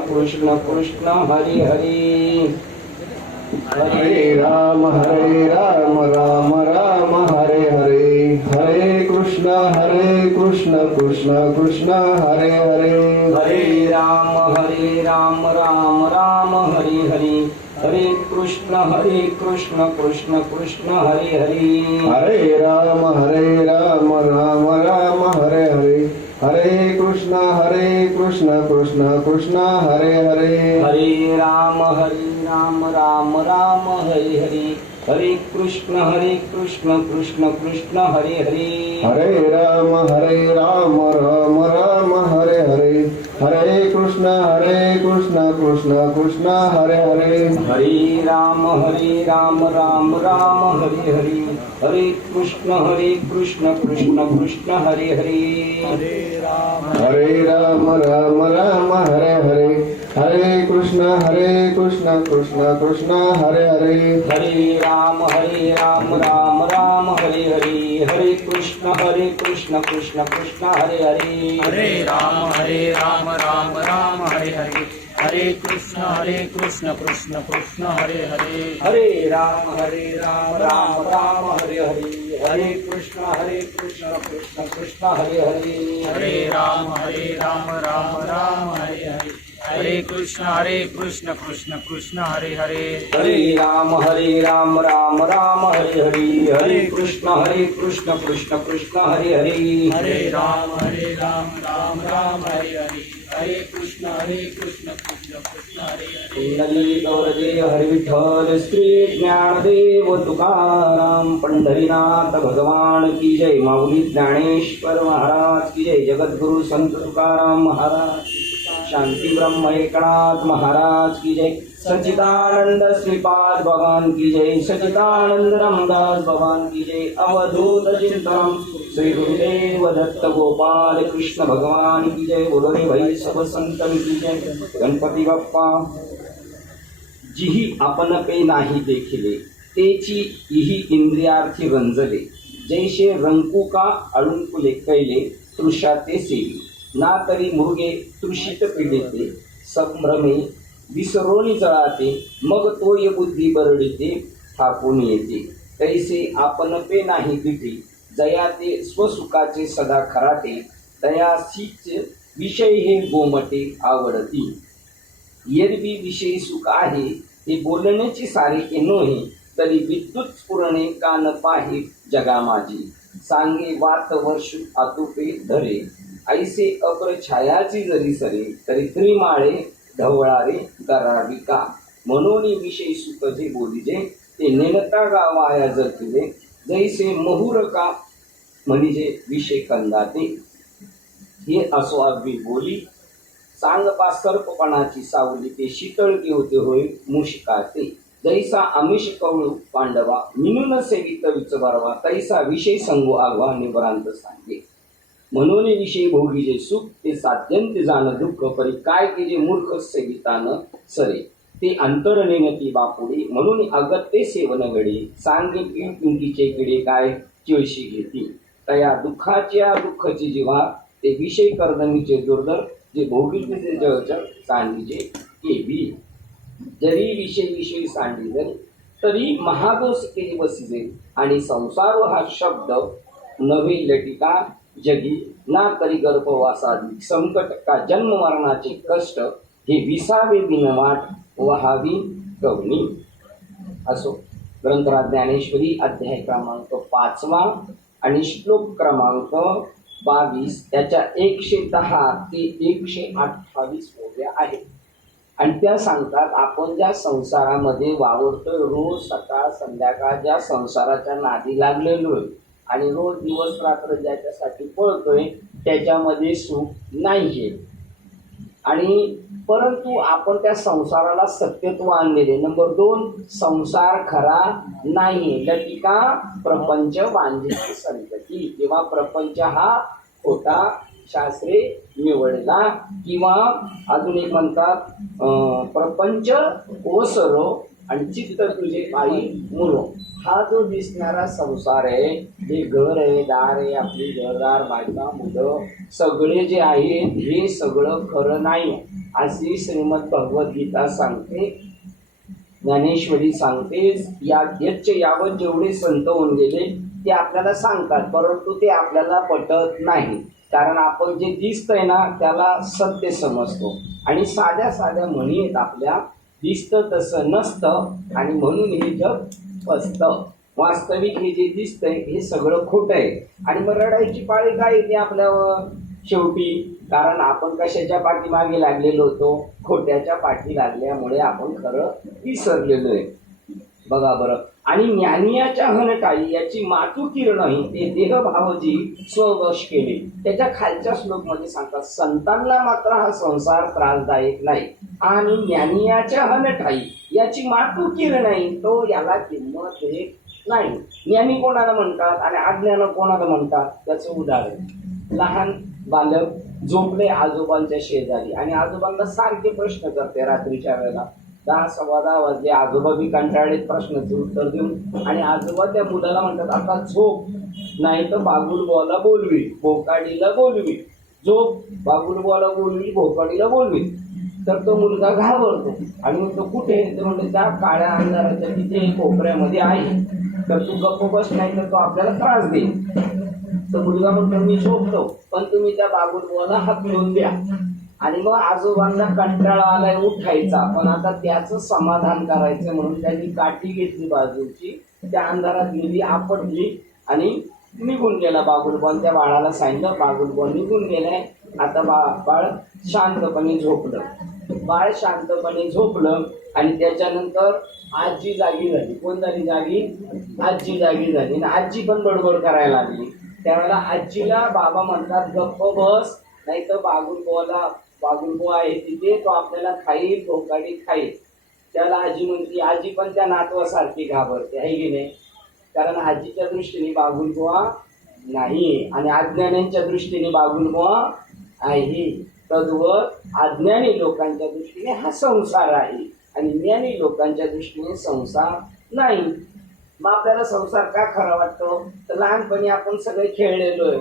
कृष्ण कृष्ण कृष्ण हरी हरी. हरे राम राम राम हरे हरे. हरे कृष्ण कृष्ण कृष्ण हरे हरे. हरे राम राम राम हरे हरे. हरे कृष्ण कृष्ण कृष्ण हरे हरे. हरे राम राम राम हरे हरे. हरे कृष्ण कृष्ण कृष्ण हरे हरे. हरे राम राम राम हरे हरे. हरे कृष्ण कृष्ण कृष्ण हरे हरे. हरे राम राम राम हरे हरे. हरे कृष्ण कृष्ण कृष्ण हरे हरे. हरे राम राम राम हरे हरे. हरे कृष्ण कृष्ण कृष्ण हरे हरे. हरे राम राम हरे हरे. हरे कृष्ण कृष्ण कृष्ण हरे हरे. हरे राम राम राम हरे हरे. हरे कृष्ण कृष्ण कृष्ण हरे हरे. हरे राम राम हरे हरे. हरे कृष्ण कृष्ण कृष्ण हरे हरे. हरे राम राम राम हरे हरे. हरे कृष्ण कृष्ण कृष्ण हरे हरे. हरे राम राम हरे हरे. हरे कृष्ण कृष्ण कृष्ण हरे हरे. हरे राम राम राम हरे हरे. हरे कृष्ण कृष्ण कृष्ण हरे हरे. हरे राम राम हरे हरे. हरे कृष्ण कृष्ण कृष्ण हरे हरे. कुंडली गौरजय हरि विठ्ठल श्री ज्ञानदेव तुकाराम पंढरीनाथ भगवान की जय. माऊली ज्ञानेश्वर महाराज की जय. जगद्गुरु संत तुकाराम महाराज. शांती ब्रह्म एकनाथ महाराज की जय. सच्चिदानंद श्रीपाद भगवान की जय. सच्चिदानंद रामदास भगवान की जय. अवधूत चिंतन श्री गुरुदेव दत्त गोपाल कृष्ण भगवान की जय. बोलो रे भाई सब संतन की जय. गणपती बाप्पा. जिही आपण पे नाही देखिले तेची इही इंद्रियार्थी रंजले. जैसे रंकुका अळुंकुले कैले तृषाते सेवी. ना तरी मुर्गे तृषित पीडिते संभ्रमे विसरोनी जळाते. मग तोय बुद्धी बरडिते ठाकून येते. तैसे आपण पे नाही दिठी जया ते स्वसुखाचे सदा खराटे. तयासीच विषय हे गोमटे आवडती. एरवी विषयी सुख आहे हे बोलण्याची सारे नोहे. तरी विद्युत स्फुरणे कान पाहे जगा माझी. सांगे वात वर्ष आतुपे धरे. ऐसे अप्र छायाची जरी सरे तरी त्रिमाळे ढवळारे करावी का. म्हणून विषयी सुख जे बोलिजे ते नेनता गावाया जरकिले. जैसे महुर का म्हणजे विषय कंदाते. हे असो अगदी बोली सांग पा सर्पपणाची सावली. ते शीतळकी होते होय मुशिकाते. जैसा आमिष कवळू पांडवा मिनून सेवित विचबरवा. तैसा विषय संगो आगवा निवरांत सांगे. म्हणून विषयी भोगीचे सुख ते साध्यंते जाण दुःख. परी काय की जे मूर्ख सेवितान सरे ते अंतर नेनती बापुडे. म्हणून अगत्य सेवन घडे सांगे पिंकीचे किडे काय चिळशी घेती. तया दुःखाच्या दुःखची जीवा ते विषय कर्दमीचे दुर्धर. जे भोगिते जळचळ सांडीचे केवी. जरी विषयी सांडिले तरी महादोष केली बसिजे. आणि संसार हा शब्द नवे लटिका जगी. ना तरी गर्भवासादी संकट का जन्म मरणाचे कष्ट. हे विसावे बिनवाट वहावी कवनी. असो ग्रंथराज ज्ञानेश्वरी अध्याय क्रमांक 5 आणि श्लोक क्रमांक 22 त्याच्या 110 ते 128 ओव्या आहेत. आणि त्या सांगतात आपण ज्या संसारामध्ये वावरतोय रोज सकाळ संध्याकाळ ज्या संसाराच्या नादी लागलेलो आहे आणि रोज दिवस रात्र ज्याच्यासाठी पळतोय त्याच्यामध्ये सुख नाहीये. आणि परंतु आपण त्या संसाराला सत्यत्व आणलेले. नंबर 2 संसार खरा नाही. लटिका प्रपंच वांझिती संतती. किंवा प्रपंच हा खोटा शास्त्रे निवडला. किंवा अजून एक म्हणतात प्रपंच ओसरो आणि चित्त तुझे पायी मुरो. हा जो दिसणारा संसार आहे हे घर आहे दार आहे आपली घरदार बायका मुलं सगळे जे आहेत हे सगळं खरं नाही. अशी श्रीमद भगवद्गीता सांगते, ज्ञानेश्वरी सांगते. याचे यावत जेवढे संत होऊन गेले ते आपल्याला सांगतात, परंतु ते आपल्याला पटत नाही. कारण आपण जे दिसतंय ना त्याला सत्य समजतो आणि साध्या साध्या म्हणी आहेत आपल्या, दिसतं तसं नसतं आणि म्हणून हे जग फसतं. वास्तविक हे जे दिसतंय हे सगळं खोटं आहे. आणि मग रडायची पाळी काय येते आपल्यावर शेवटी? कारण आपण कशाच्या पाठीमागे लागलेलो होतो? खोट्याच्या पाठी लागल्यामुळे आपण खरं विसरलेलो आहे. बघा बरं. आणि ज्ञानियाच्या हनटाई याची मातू किरणही ते देहभावजी स्ववश केले. त्याच्या खालच्या श्लोकमध्ये सांगतात, संतांना मात्र हा संसार त्रासदायक नाही आणि ज्ञानियाच्या हनटाई याची मातू किरणही तो याला किंमत देत नाही. ज्ञानी कोणाला म्हणतात आणि अज्ञान कोणाला म्हणतात? त्याचं उदाहरण, लहान बालक झोपले आजोबांच्या शेजारी आणि आजोबांना सारखे प्रश्न करते रात्रीच्या वेळेला. 10 सव्वा 10 वाजले, आजोबा बी कंटाळलेत प्रश्नाचे उत्तर देऊन आणि आजोबा त्या मुलाला म्हणतात, आता झोप, नाही तर बागुलबुवाला बोलवी, भोकाडीला बोलवी. झोप, बागुलबुवाला बोलवी, भोकाडीला बोलवी. तर तो मुलगा घाबरतो आणि म्हणतो, कुठे? तर म्हणतो, त्या काळ्या अंधाराच्या तिथे कोपऱ्यामध्ये आहे, तर तू गप्प बस, नाही तर तो आपल्याला त्रास देईल. तर मुलगा म्हणतो, मी झोपतो, पण तुम्ही त्या बागुलबुवाला हाकलून द्या. आणि मग आजोबांना कंटाळा आलाय उठायचा, पण आता त्याचं समाधान करायचं म्हणून त्यांनी काठी घेतली बाजूची, त्या अंधारात गेली, आपटली आणि निघून गेला बागुलबुवा. त्या बाळाला सांगितलं, बागुलबुवा निघून गेलाय, आता बाळ शांतपणे झोपलं. बाळ शांतपणे झोपलं आणि त्याच्यानंतर आजी जागी झाली. कोण झाली जागी? आजी जागी झाली आणि आजी पण बडबड करायला लागली. त्यावेळेला आजीला बाबा म्हणतात, गप्प बस, नाही तर बागुलबुवा आहे तिथे, तो आपल्याला खाईल, भोकाडी खाईल. त्याला आजी म्हणते, आजी पण त्या नातवासारखी घाबरते आहे की नाही? कारण आजीच्या दृष्टीने बागुलबुवा नाही आणि अज्ञानांच्या दृष्टीने बागुलबुवा आहे. तद्वत अज्ञानी लोकांच्या दृष्टीने हा संसार आहे आणि ज्ञानी लोकांच्या दृष्टीने संसार नाही. मग आपल्याला संसार का खरा वाटतो? तर लहानपणी आपण सगळे खेळलेलो आहे,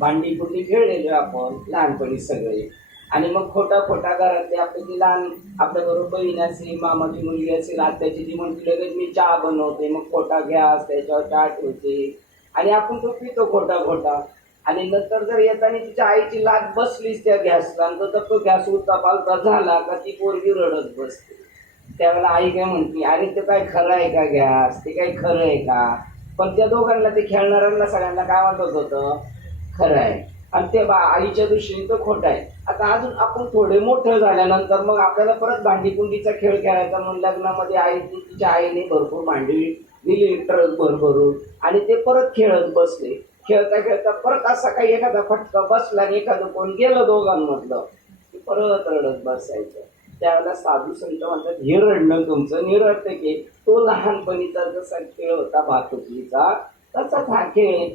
भांडी कुंडी खेळलेलो आपण लहानपणी सगळे. आणि मग खोटा घरातले आपली ती लहान आपल्याबरोबर बहीण असेल, मामाची मुलगी असेल, आत्याची ती म्हणते, लगेच मी चहा बनवते, मग खोटा गॅस त्याच्यावर चहा ठेवते आणि आपण तो पितो खोटा. आणि नंतर जर येताना तिच्या आईची लाट बसलीच त्या गॅसला, तर तो गॅस उलटा पालटा झाला का ती पोरगी रडत बसते. त्यावेळेला आई काय म्हणते, अरे ते काय खरं आहे का गॅस? ते काय खरं आहे का? पण त्या दोघांना, ते खेळणाऱ्यांना सगळ्यांना काय वाटत होतं? खरं आहे. आणि ते आईच्या दृष्टीने तो खोटा आहे. आता अजून आपण थोडे मोठं झाल्यानंतर मग आपल्याला परत भांडीकुंडीचा खेळ खेळायचा म्हणून लग्नामध्ये तिच्या आईने भरपूर भांडी दिली ट्रक भरून आणि ते परत खेळत बसले. खेळता परत असा काही एखादा फटका बसला आणि एखादं कोण गेलं दोघांमधलं, ते परत रडत बसायचं. त्यावेळेला साधू संत म्हणतात, हे रडणं तुमचं निरर्थक आहे. तो लहानपणीचा जसा खेळ होता भातुकलीचा, तसाच हा खेळ.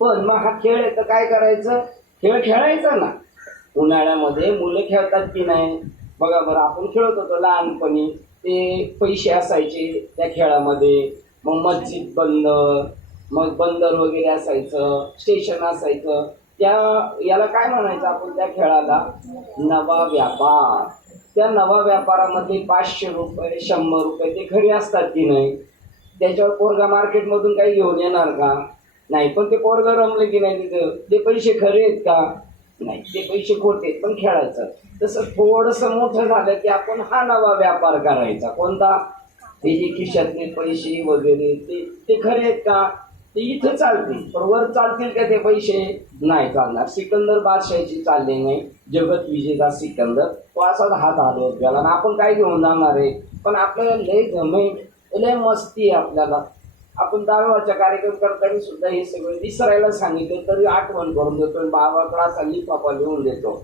पण मग हा खेळ आहे तर काय करायचं? खेळ खेळायचा ना. उन्हाळ्यामध्ये मुलं खेळतात की नाही? बघा बरं, आपण खेळत होतो लहानपणी, ते पैसे असायचे त्या खेळामध्ये, मग मस्जिद मग बंदर वगैरे असायचं, स्टेशन असायचं. याला काय म्हणायचं आपण त्या खेळाला? नवा व्यापार. त्या नवा व्यापारामध्ये 500 रुपये 100 रुपये ते खरी असतात की नाही? त्याच्यावर पोरगा मार्केटमधून काही घेऊन येणार का? नाही. पण ते पोरगा रमले की नाही तिथं, ते पैसे खरे आहेत का? नाही, ते पैसे खोटे आहेत. पण खेळायचं. तसं थोडंसं मोठं झालं की आपण हा नवा व्यापार करायचा. कोणता? ते जे खिशातले पैसे वगैरे ते खरे आहेत का? ते इथं चालतील, पण वर चालतील का ते पैसे? नाही चालणार. सिकंदर बादशाहची चालले नाही, जगत विजेता सिकंदर, तो असाच हात हलवत गेला आणि आपण काय घेऊन जाणार आहे? पण आपल्याला लय जमे, लय मस्ती आहे आपल्याला. आपण दहावाचा कार्यक्रम करताना सुद्धा हे सगळं विसरायला सांगितलं तरी आठवण करून देतो. बाबाकडे असा लिफाफा लिहून देतो.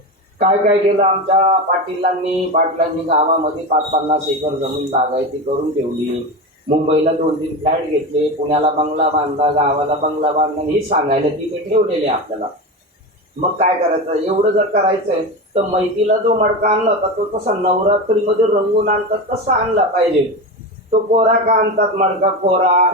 काय केलं आमच्या पाटलांनी गावामध्ये 5-50 एकर जमीन बागायती करून ठेवली. मुंबईला 2-3 फ्लॅट घेतले, पुण्याला बंगला बांधला, गावाला बंगला बांधला, हे सांगायला तिथे ठेवलेले आपल्याला. मग काय करायचं? एवढं जर करायचंय तर मैतीला जो मडका आणला होता तो तसा नवरात्रीमध्ये रंगून आणतात तसा आणला पाहिजे. तो कोरा का आणतात मडका? कोरा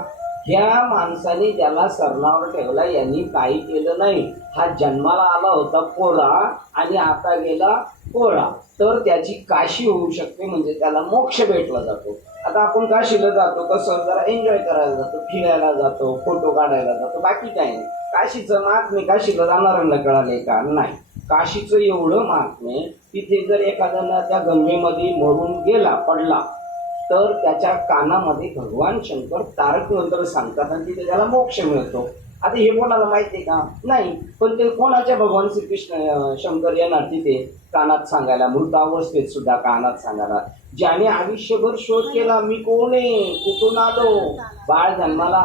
ह्या माणसाने ज्याला सरणावर ठेवला यांनी काही केलं नाही. हा जन्माला आला होता पोरा आणि आता गेला पोळा, तर त्याची काशी होऊ शकते, म्हणजे त्याला मोक्ष भेटला जातो. आता आपण काशीला जातो कसं, जरा एन्जॉय करायला जातो, फिरायला जातो, फोटो काढायला जातो, बाकी काही नाही. काशीचं महात्म्य काशीला जाणाऱ्यांना कळाले का? नाही. काशीचं एवढं महात्म्य, तिथे जर एखाद्याला त्या गंगेमध्ये मरून गेला, पडला, तर त्याच्या कानामध्ये भगवान शंकर तारक मंत्र सांगतात आणि तिथे त्याला मोक्ष मिळतो. आता हे कोणाला माहिती आहे का? नाही. पण ते कोणाच्या भगवान श्रीकृष्ण शंकर येणार तिथे कानात सांगायला, मृतावस्थेत सुद्धा कानात सांगायला. ज्याने आयुष्यभर शोध केला, मी कोण आहे, कुठून आलो. बाळ जन्माला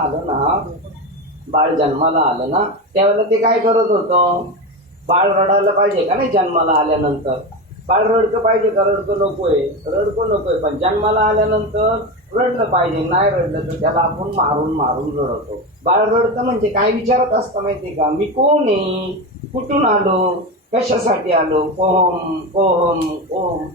आलं ना, त्यावेळेला ते काय करत होतं? बाळ रडायला पाहिजे का नाही जन्माला आल्यानंतर? बाळ रडकं पाहिजे का? रडकं नकोय, पण जन्माला आल्यानंतर रडलं पाहिजे. नाही रडलं तर त्याला आपण मारून मारून रडवतो. बाळ रडतं म्हणजे काय विचारत असतं माहितीये का? मी कोण आहे, कुठून आलो, कशासाठी आलो, कोहम कोहम कोहम.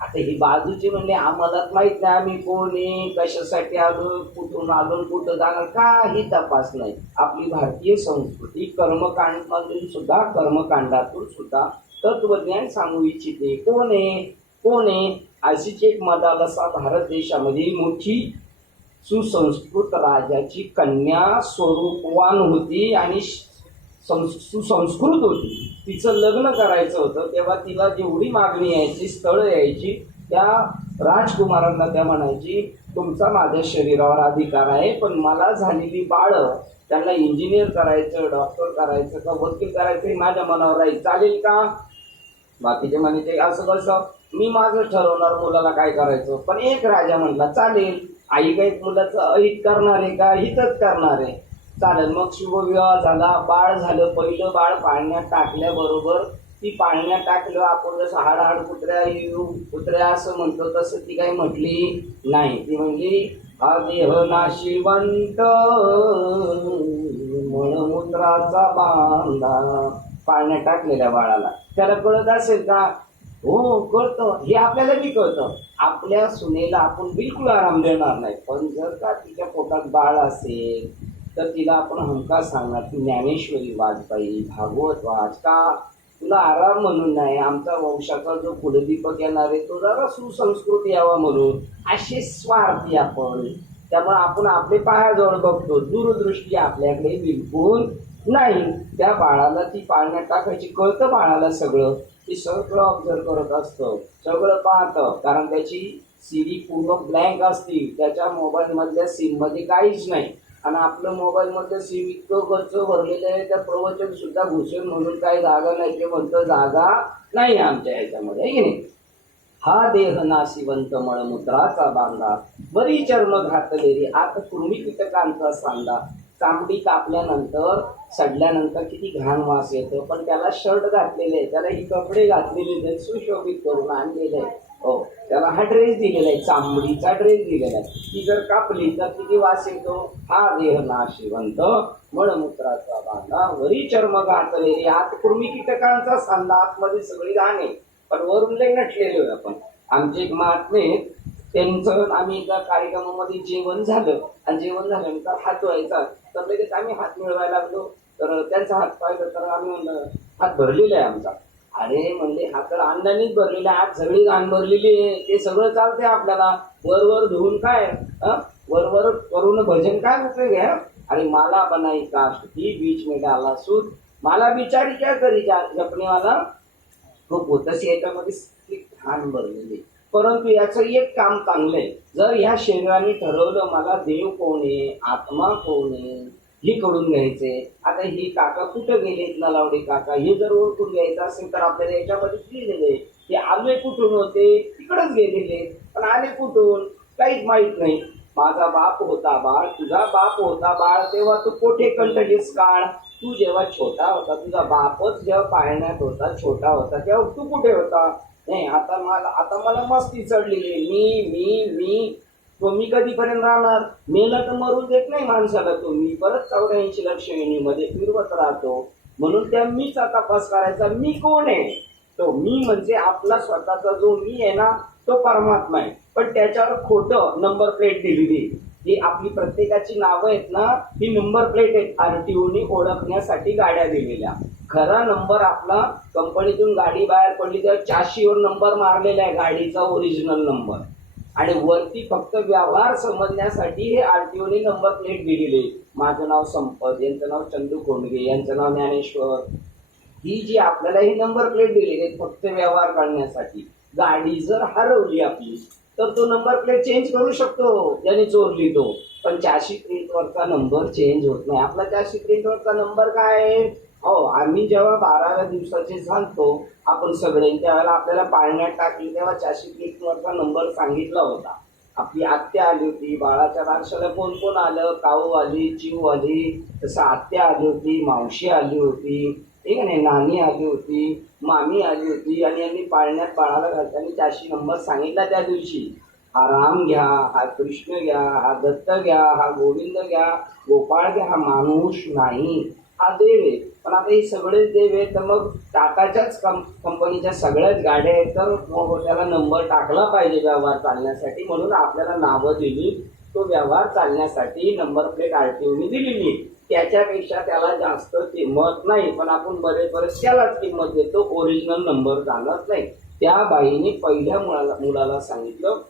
आता ही बाजूची म्हणजे आम्हालाच माहित नाही आम्ही कोण आहे, कशासाठी आलो, कुठून आलो, कुठं जाणार, काही तपास नाही. आपली भारतीय संस्कृती कर्मकांडातून सुद्धा तत्वज्ञान सांगू इच्छिते. कोण आहे अशीच एक मदालसा भारत देशामध्ये मोठी सुसंस्कृत राजाची कन्या स्वरूपवान होती आणि सुसंस्कृत होती. तिचं लग्न करायचं होतं, तेव्हा तिला जेवढी मागणी यायची, स्थळं यायची, त्या राजकुमारांना त्या म्हणायची, तुमचा माझ्या शरीरावर अधिकार आहे, पण मला झालेली बाळं त्यांना इंजिनियर करायचं, डॉक्टर करायचं का वकील करायचं माझ्या मनावर राहील, चालेल का? बाकीचे म्हणायचे असं कसं, मी माझं ठरवणार मुलाला काय करायचं. पण एक राजा म्हटला चालेल. आई काही मुलाचं अहित करणार आहे का, हितच करणार आहे, चालेल. मग शुभविवाह झाला, बाळ झालं. पहिलं बाळ पाळण्यात टाकल्याबरोबर ती पाळण्यात टाकलं, आपण जसं हाड कुत्र्या असं म्हणतो तसं ती काही म्हटली नाही. ती म्हणली, हा देह नाशिवंत मळमूत्राचा बांधा. पाळण्यात टाकलेल्या बाळाला त्याला कळत असेल का? हो कळतं. हे आपल्याला बी कळतं. आपल्या सुनेला आपण बिलकुल आराम देणार नाही, पण जर का तिच्या पोटात बाळ असेल तर तिला आपण हमखास सांगणार की ज्ञानेश्वरी वाच बाई, भागवत वाच. का? तुला आराम म्हणून नाही, आमचा वंशाचा जो कुलदीपक येणार आहे तो जरा सुसंस्कृत यावा म्हणून. असे स्वार्थी आपण. त्यामुळे आपण आपले पायाजवळ बघतो, दूरदृष्टी आपल्याकडे बिलकुल नाही. त्या बाळाला ती पाळण्यात टाकायची, कळतं बाळाला सगळं. ती सगळं ऑब्झर्व करत असतं, सगळं पाहतं, कारण त्याची सीडी पूर्ण ब्लँक असते. त्याच्या मोबाईलमधल्या सिममध्ये काहीच नाही. आणि आपलं मोबाईलमधलं सिम इतकं गच्च भरलेलं आहे, त्या प्रवचन सुद्धा घुसेल म्हणून काही जागा नाही. ते म्हणतं जागा नाही आमच्या ह्याच्यामध्ये, आहे की नाही? हा देह नाशिवंत मळमूत्राचा बांधा, बरी चर्म घातलेली आत कृमी कीटकांचा सांदा. चामडी कापल्यानंतर सडल्यानंतर किती घाण वास येतो, पण त्याला शर्ट घातलेले आहे, त्याला ही कपडे घातलेले आहेत, सुशोभित करून आणलेले आहे. हो, त्याला हा ड्रेस दिलेला आहे, चामडीचा ड्रेस दिलेला आहे. ती जर कापली तर किती वास येतो. हा देह नाशिवंत मळमूत्राचा बांधा, वरी चर्म घातलेली आत कृमी कीटकांचा सांदा. आतमध्ये सगळी घाण आहे, पण वरून लय नटलेलो आपण. आमचे एक महात्मे, त्यांचं आम्ही एका कार्यक्रमामध्ये जेवण झालं आणि जेवण झाल्यानंतर हात धुवायचा, तर लगेच आम्ही हात मिळवायला लागलो. तर त्यांचा हात पाहिलं तर आम्ही म्हणलं हात भरलेला आहे आमचा. अरे म्हणले हात तर अन्नानेच भरलेला, हात सगळी घाण भरलेली आहे, ते सगळं चालतंय आपल्याला. वर धुवून काय, वर करून भजन काय उपयोग आहे. अरे मला बनाई कास्ट ही बीच में डाला सूद, मला बिचारी क्या करी जपणे वाला तो तशी याच्यामध्ये घाण भरलेली. परंतु याचं एक काम चांगलं आहे, जर ह्या शरीराने ठरवलं मला देव कोण आहे, आत्मा कोण आहे हे कळून घ्यायचे. आता ही काका कुठं गेलेत, नलावडे काका, हे जर ओळखून घ्यायचं असेल तर आपल्याला याच्यामध्ये लिहिलेले ते आले कुठून होते, तिकडच गेलेले, पण आले कुठून काहीच माहित नाही. माझा बाप होता बाळ, तुझा बाप होता बाळ, तेव्हा तू कोठे कंटलीस काळ. तू जेव्हा छोटा होता, तुझा बापच जेव्हा पाळण्यात होता, छोटा होता, तेव्हा तू कुठे होता. नाही, आता मला मस्ती चढलेली, मी तो मी कधीपर्यंत राहणार. मेला तर मरू देत नाही माणसाला तो. मी परत 84 लक्ष योनीमध्ये फिरवत राहतो. म्हणून त्या मीचा तपास करायचा. मी कोण आहे, तो मी म्हणजे आपला स्वतःचा जो मी आहे ना, तो परमात्मा आहे. पण त्याच्यावर खोटं नंबर प्लेट दिलेली. ही आपली प्रत्येकाची नावं आहेत ना, ही नंबर प्लेट आहेत आरटीओनी ओळखण्यासाठी गाड्या दिलेल्या. खरा नंबर आपला कंपनीतून गाडी बाहेर पडली तर चाशीवर नंबर मारलेला आहे, गाडीचा ओरिजिनल नंबर. आणि वरती फक्त व्यवहार समजण्यासाठी हे आरटीओने नंबर प्लेट दिलेली. माझं नाव संपत, यांचं नाव चंदू खोंडगे, यांचं नाव ज्ञानेश्वर. ही जी आपल्याला ही नंबर प्लेट दिलेली आहे फक्त व्यवहार करण्यासाठी. गाडी जर हरवली आपली तर तो नंबर प्लेट चेंज करू शकतो ज्याने चोरली तो, पण चॅसी प्रिंटवरचा नंबर चेंज होत नाही. आपला चॅसी प्रिंटवरचा नंबर काय आहे? हो, आम्ही जेव्हा 12व्या दिवसाचे झालतो आपण सगळे, त्यावेळेला आपल्याला पाळण्यात टाकली तेव्हा चॅसी प्रिंटवरचा नंबर सांगितला होता. आपली आत्या आली होती, बाळाच्या बारशाला कोण कोण आलं, काऊ आली, चिऊ आली, तसं आत्या आली होती, मावशी आली होती, ठीक आहे नाही, नानी आली होती, मामी आली होती. आणि यांनी पाळण्यात बाळाला घालताना त्याशी नंबर सांगितला त्या दिवशी. हा राम घ्या, हा कृष्ण घ्या, हा दत्त घ्या, हा गोविंद घ्या, गोपाळ घ्या, हा माणूस नाही, हा देव आहे. पण आता हे सगळेच देव आहे तर मग टाटाच्याच कंपनीच्या सगळ्याच गाड्या आहेत तर मग त्याला नंबर टाकला पाहिजे व्यवहार चालण्यासाठी, म्हणून आपल्याला नावं दिली. तो व्यवहार चालण्यासाठी नंबर प्लेट आरटीओने दिलेली. त्याच्यापेक्षा त्याला जास्त किंमत नाही, पण आपण बरेच त्यालाच किंमत देतो, ओरिजिनल नंबर जाणत नाही. त्या बाईने पहिल्या मुलाला सांगितलं,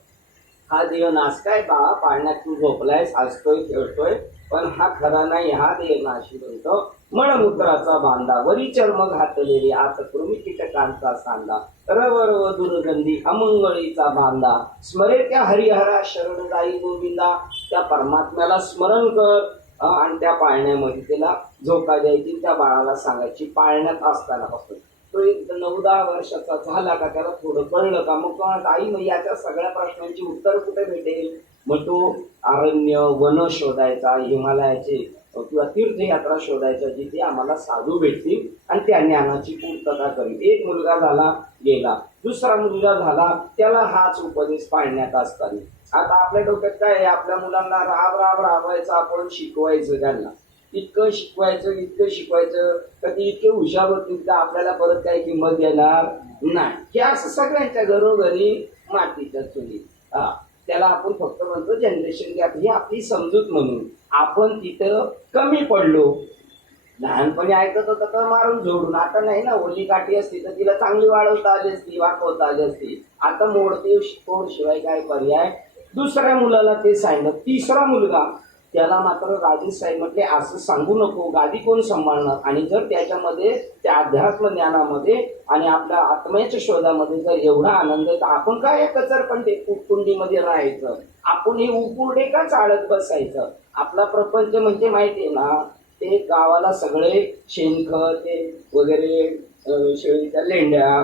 हा देव नासकाय बाळा, पाळण्यात तू झोपलायस, हसतोय खेळतोय, पण हा खरा नाही, हा देव नाशी म्हणतो. मळमूत्राचा बांधा, वरी चर्म घातलेली, आत कृमी कीटकांचा सांदा, रव दुर्गंधी अमंगळीचा बांधा, स्मरे त्या हरिहरा शरण जाई गोविंदा. त्या परमात्म्याला स्मरण कर आणि त्या पाळण्यामध्ये त्याला झोका द्यायची, त्या बाळाला सांगायची. पाळण्यात असताना पासून तो एक 9-10 वर्षाचा झाला का त्याला थोडं कळलं का मग आई मग याच्या सगळ्या प्रश्नांची उत्तर कुठे भेटेल? मग तो अरण्य वन शोधायचा, हिमालयाचे किंवा तीर्थयात्रा शोधायच्या जिथे आम्हाला साधू भेटतील आणि त्या ज्ञानाची पूर्तता करील. एक मुलगा झाला गेला, दुसरा मुलगा झाला, त्याला हाच उपदेश पाळण्यात असताना. आता आपल्या डोक्यात काय आहे? आपल्या मुलांना राबवायचं, आपण शिकवायचं, त्यांना इतकं शिकवायचं तर ती इतके हुशार होतील तर आपल्याला परत काही किंमत देणार नाही. हे असं सगळ्यांच्या घरोघरी मातीच्या चुली. त्याला आपण फक्त म्हणतो जनरेशन गॅप. ही आपली समजूत म्हणून आपण तिथं कमी पडलो. लहानपणी ऐकत होतं तर मारून जोडून, आता नाही ना. ओली काठी असती तर तिला चांगली वाढवता आली असती, वाकवता आली असती. आता मोडते शिवाय काय पर्याय? दुसऱ्या मुलाला ते सांगितलं. तिसरा मुलगा, त्याला मात्र राजेश साहेब म्हटले असं सांगू नको, गादी कोण सांभाळणार? आणि जर त्याच्यामध्ये त्या अध्यात्म ज्ञानामध्ये आणि आपल्या आत्म्याच्या शोधामध्ये जर एवढा आनंद आहे तर आपण काय कचरपण ते कुंडीमध्ये राहायचं? आपण हे उकुरडे का चाळत बसायचं? आपला प्रपंच म्हणजे माहिती आहे ना, ते गावाला सगळे शेणखत ते वगैरे, शेळीच्या लेंड्या,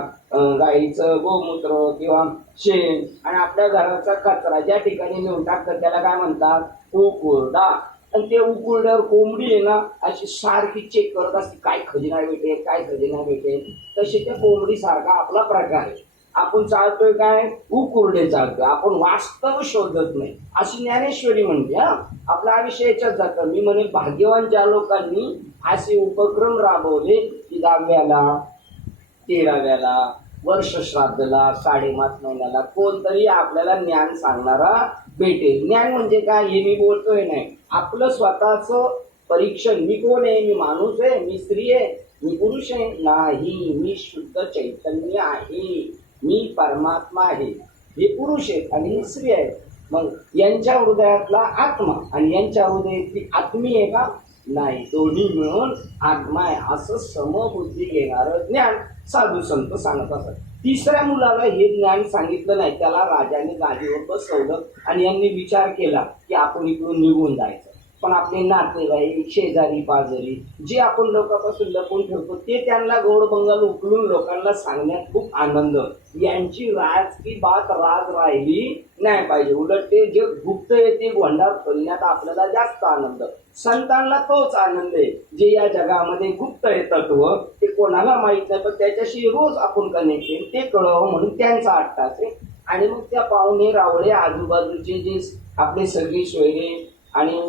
गाईचं गोमूत्र किंवा शेण आणि आपल्या घराचा कचरा ज्या ठिकाणी नेऊन टाकतात त्याला काय म्हणतात? उकुरडा. आणि ते उकुरड्यावर कोंबडी आहे ना अशी सारखी चेक करत असते, काय खजिना भेटेल, काय खजिना भेटेल. तशी त्या कोंबडी सारखा आपला प्रकार आहे. आपण चालतोय काय? उकुरडे चालतोय, आपण वास्तव शोधत नाही, अशी ज्ञानेश्वरी म्हणते. आपला आयुष्य याच्यात जातं. मी म्हणे भाग्यवान ज्या लोकांनी असे उपक्रम राबवले की 10व्याला 13व्याला वर्ष श्राद्धला 5.5 महिन्याला कोणतरी आपल्याला ज्ञान सांगणारा भेटेल. ज्ञान म्हणजे काय हे मी बोलतोय नाही, आपलं स्वतःच परीक्षण. मी कोण आहे? मी माणूस आहे? मी स्त्री आहे? मी पुरुष आहे? नाही, मी शुद्ध चैतन्य आहे, मी परमात्मा आहे. हे पुरुष आहेत आणि ही स्त्री आहे. मग यांच्या हृदयातला आत्मा आणि यांच्या हृदयातली आत्मी आहे का? नाही, दोन्ही मिळून आत्मा आहे असं समबुद्धी घेणारं ज्ञान साधू संत सांगत असतात. तिसऱ्या मुलाला हे ज्ञान सांगितलं नाही, त्याला राजाने गादीवर बसवलं आणि यांनी विचार केला की आपण इकडून निघून जायचं. पण आपले नातेवाईक, शेजारी पाजारी जे आपण लोकांपासून लपून ठेवतो ते त्यांना गोड बंगाल उकलून लोकांना सांगण्यात खूप आनंद. यांची राजकी बात राज राहिली नाही पाहिजे. उलट ते जे गुप्त आहे ते भंडार खोलण्यात आपल्याला जास्त आनंद. संतांना तोच आनंद आहे जे या जगामध्ये गुप्त आहे तत्व, ते कोणाला माहित नाही पण त्याच्याशी रोज आपण कनेक्टेड, ते कळावं म्हणून त्यांचा 8 तास आहे. आणि मग त्या पाहुणे रावळे आजूबाजूचे जे आपले सगळे सोयरे आणि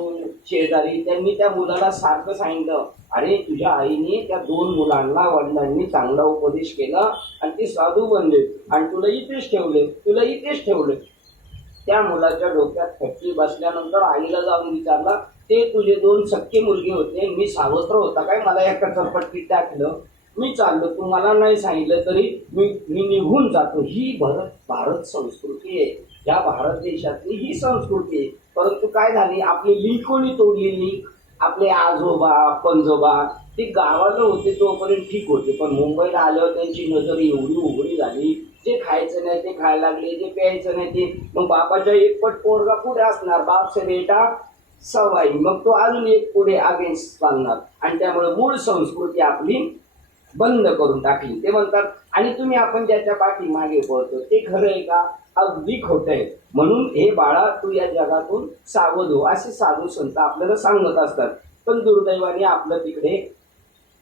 शेजारी त्यांनी त्या मुलाला सारखं सांगितलं, अरे तुझ्या आईने त्या 2 मुलांना वडिलांनी चांगला उपदेश केला आणि ते साधू बनले आणि तुला इथेच ठेवले, तुला इथेच ठेवले. त्या मुलाच्या डोक्यात फटकी बसल्यानंतर आईला जाऊन विचारला, ते तुझे 2 सख्खे मुलगे होते, मी सावत्र होता काय, मला एका चरपटकीत टाकलं, मी चाललो, तू मला नाही सांगितलं तरी मी निघून जातो. ही भारत संस्कृती आहे, या भारत देशातली ही संस्कृती आहे. परंतु काय झाली, आपली लिंक कोणी तोडली? लिंक आपले आजोबा पंजोबा ते गावाला होते तोपर्यंत ठीक होते, पण मुंबईला आल्यावर त्यांची नजर एवढी उघडी झाली, जे खायचं नाही ते खायला लागले, जे प्यायचं नाही ते. मग बापाच्या एकपट पोरगा पुढे असणार, बाप से बेटा सवाई, मग तो अजून एक पुढे अगेन्स्ट चालणार, आणि त्यामुळे मूळ संस्कृती आपली बंद करून टाकली. ते म्हणतात, आणि तुम्ही आपण ज्याच्या पाठी मागे पळतो ते खरं आहे का? अगदी खोटं आहे. म्हणून हे बाळा, तू या जगातून सावध हो, असे साधू संत आपल्याला सांगत असतात. पण दुर्दैवाने आपलं तिकडे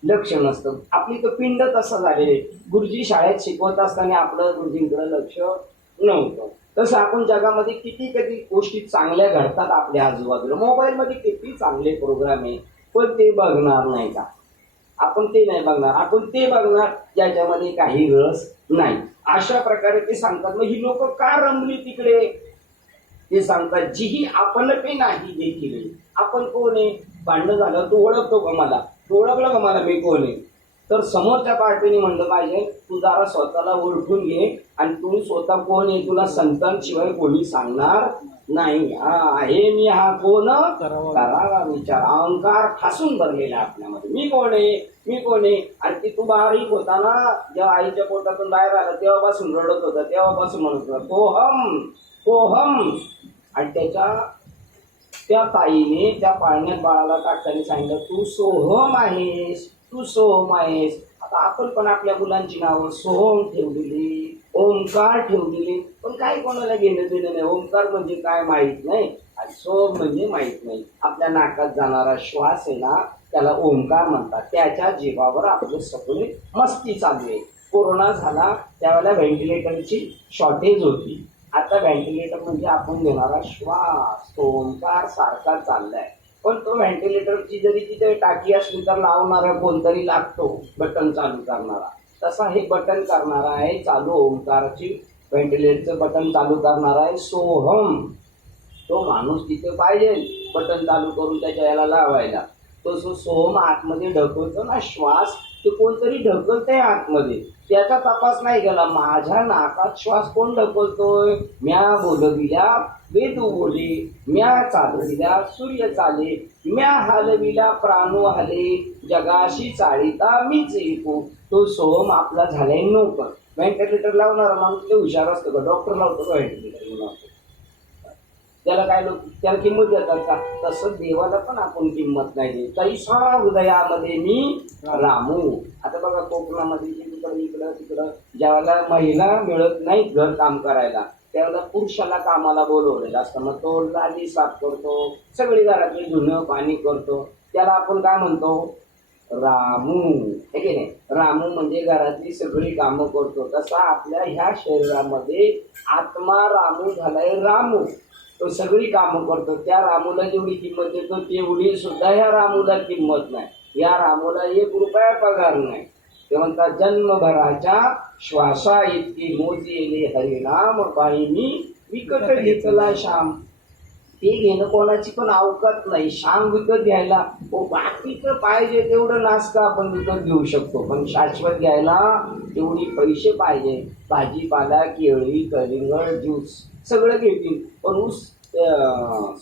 लक्ष नसतं. आपली तर पिंड तसं झालेले, गुरुजी शाळेत शिकवत असताना आपलं गुरुजींकडे लक्ष नव्हतं. तसं आपण जगामध्ये किती गोष्टी चांगल्या घडतात आपल्या आजूबाजूला. मोबाईलमध्ये किती चांगले प्रोग्राम आहे, पण ते बघणार नाही का? आपण ते नाही बघणार, आपण ते बघणार ज्याच्यामध्ये काही रस नाही. अशा प्रकारे ते सांगतात. मग ही लोक का रमली तिकडे? ते सांगतात, जी आपण ते नाही देखील. आपण कोण आहे? भांडण झालं, तू ओळखतो का मला? तू ओळखलं का मला मी कोण आहे? तर समोरच्या पार्टीने म्हणलं पाहिजे, तू जरा स्वतःला ओळखून घे, आणि तू स्वतः कोण आहे तुला संतांशिवाय कोणी सांगणार नाही. आहे मी हा कोण? करावा विचार. अहंकार ठासून भरलेला आपल्यामध्ये. मी कोण आहे, मी कोण आहे? आणि ती तू बारीक होता ना, जेव्हा आईच्या पोटातून बाहेर आला तेव्हापासून रडत होता, तेव्हापासून म्हणत होता कोहम कोहम. आणि त्या ताईने त्या पाळण्यात बाळाला टाकताना सांगितलं, तू सोहम आहेस, तू सोहम आहेस. आता आपण पण आपल्या मुलांची नावं सोहम ठेवलेली, ओंकार ठेवलेली, पण काय कोणाला घेणं देणं नाही. ओंकार म्हणजे काय माहीत नाही, आणि सोहम म्हणजे माहीत नाही. आपल्या नाकात जाणारा श्वास आहे ना, त्याला ओंकार म्हणतात. त्याच्या जीवावर आपले सगळे मस्ती चालू आहे. कोरोना झाला त्यावेळेला व्हेंटिलेटरची शॉर्टेज होती. आता व्हेंटिलेटर म्हणजे आपण घेणारा श्वास, तो ओंकार सारखा चाललाय. पण तो व्हेंटिलेटरची जरी तिथे टाकी असली तर लावणारा कोणतरी लागतो, बटन चालू करणारा. तसा हे बटन करणारा आहे चालू ओंकाराची, व्हेंटिलेटरचं बटन चालू करणारा आहे सोहम. तो माणूस तिथे पाहिजे बटन चालू करून त्याच्या याला लावायला. तो सोहम आतमध्ये ढकलतो ना श्वास, तो कोणतरी ढकलतंय आतमध्ये, त्याचा तपास नाही केला. माझ्या नाकात श्वास कोण ढकलतोय? म्या बोलविल्या वेदू बोले, म्या चालविल्या सूर्य चाले, म्या हलविला प्राणो हले, जगाशी चाळीता मीच ऐकू. तो सोहम आपला झालाय नोकर. व्हेंटिलेटर लावणारा माणूस ते हुशार असतो का? डॉक्टर लावतो का व्हेंटिलेटर? त्याला काय लोक त्याला किंमत देतात का? तसं देवाला पण आपण किंमत नाही देत. तैसा हृदयामध्ये मी रामू. आता बघा कोकणामध्ये इकडं तिकडं ज्यावेळेला महिला मिळत नाही घर काम करायला, त्यावेळेला पुरुषाला कामाला बोलवलेलं असतं. मग तो लादी साफ करतो, सगळी घरातली धुणं पाणी करतो. त्याला आपण काय म्हणतो? रामू. हे की नाही? रामू म्हणजे घरातली सगळी कामं करतो. तसा आपल्या ह्या शरीरामध्ये आत्मा रामू झालाय. रामू तो सगळी कामं करतो. त्या रामूला जेवढी किंमत देतो तेवढी सुद्धा ह्या रामूला किंमत नाही. या रामूला 1 रुपया पगार नाही. ते म्हणतात, जन्मभराच्या श्वासा इतकी मोजेले हरिनाम पाहिनी विकत घेतला श्याम. ते घेणं कोणाची पण अवकात नाही. श्याम विकत घ्यायला बाकीचं पाहिजे तेवढं नाश्ता आपण विकत घेऊ शकतो, पण शाश्वत घ्यायला तेवढी पैसे पाहिजे. भाजीपाला, केळी, कलिंगड, ज्यूस सगळं घेतील, पण ऊस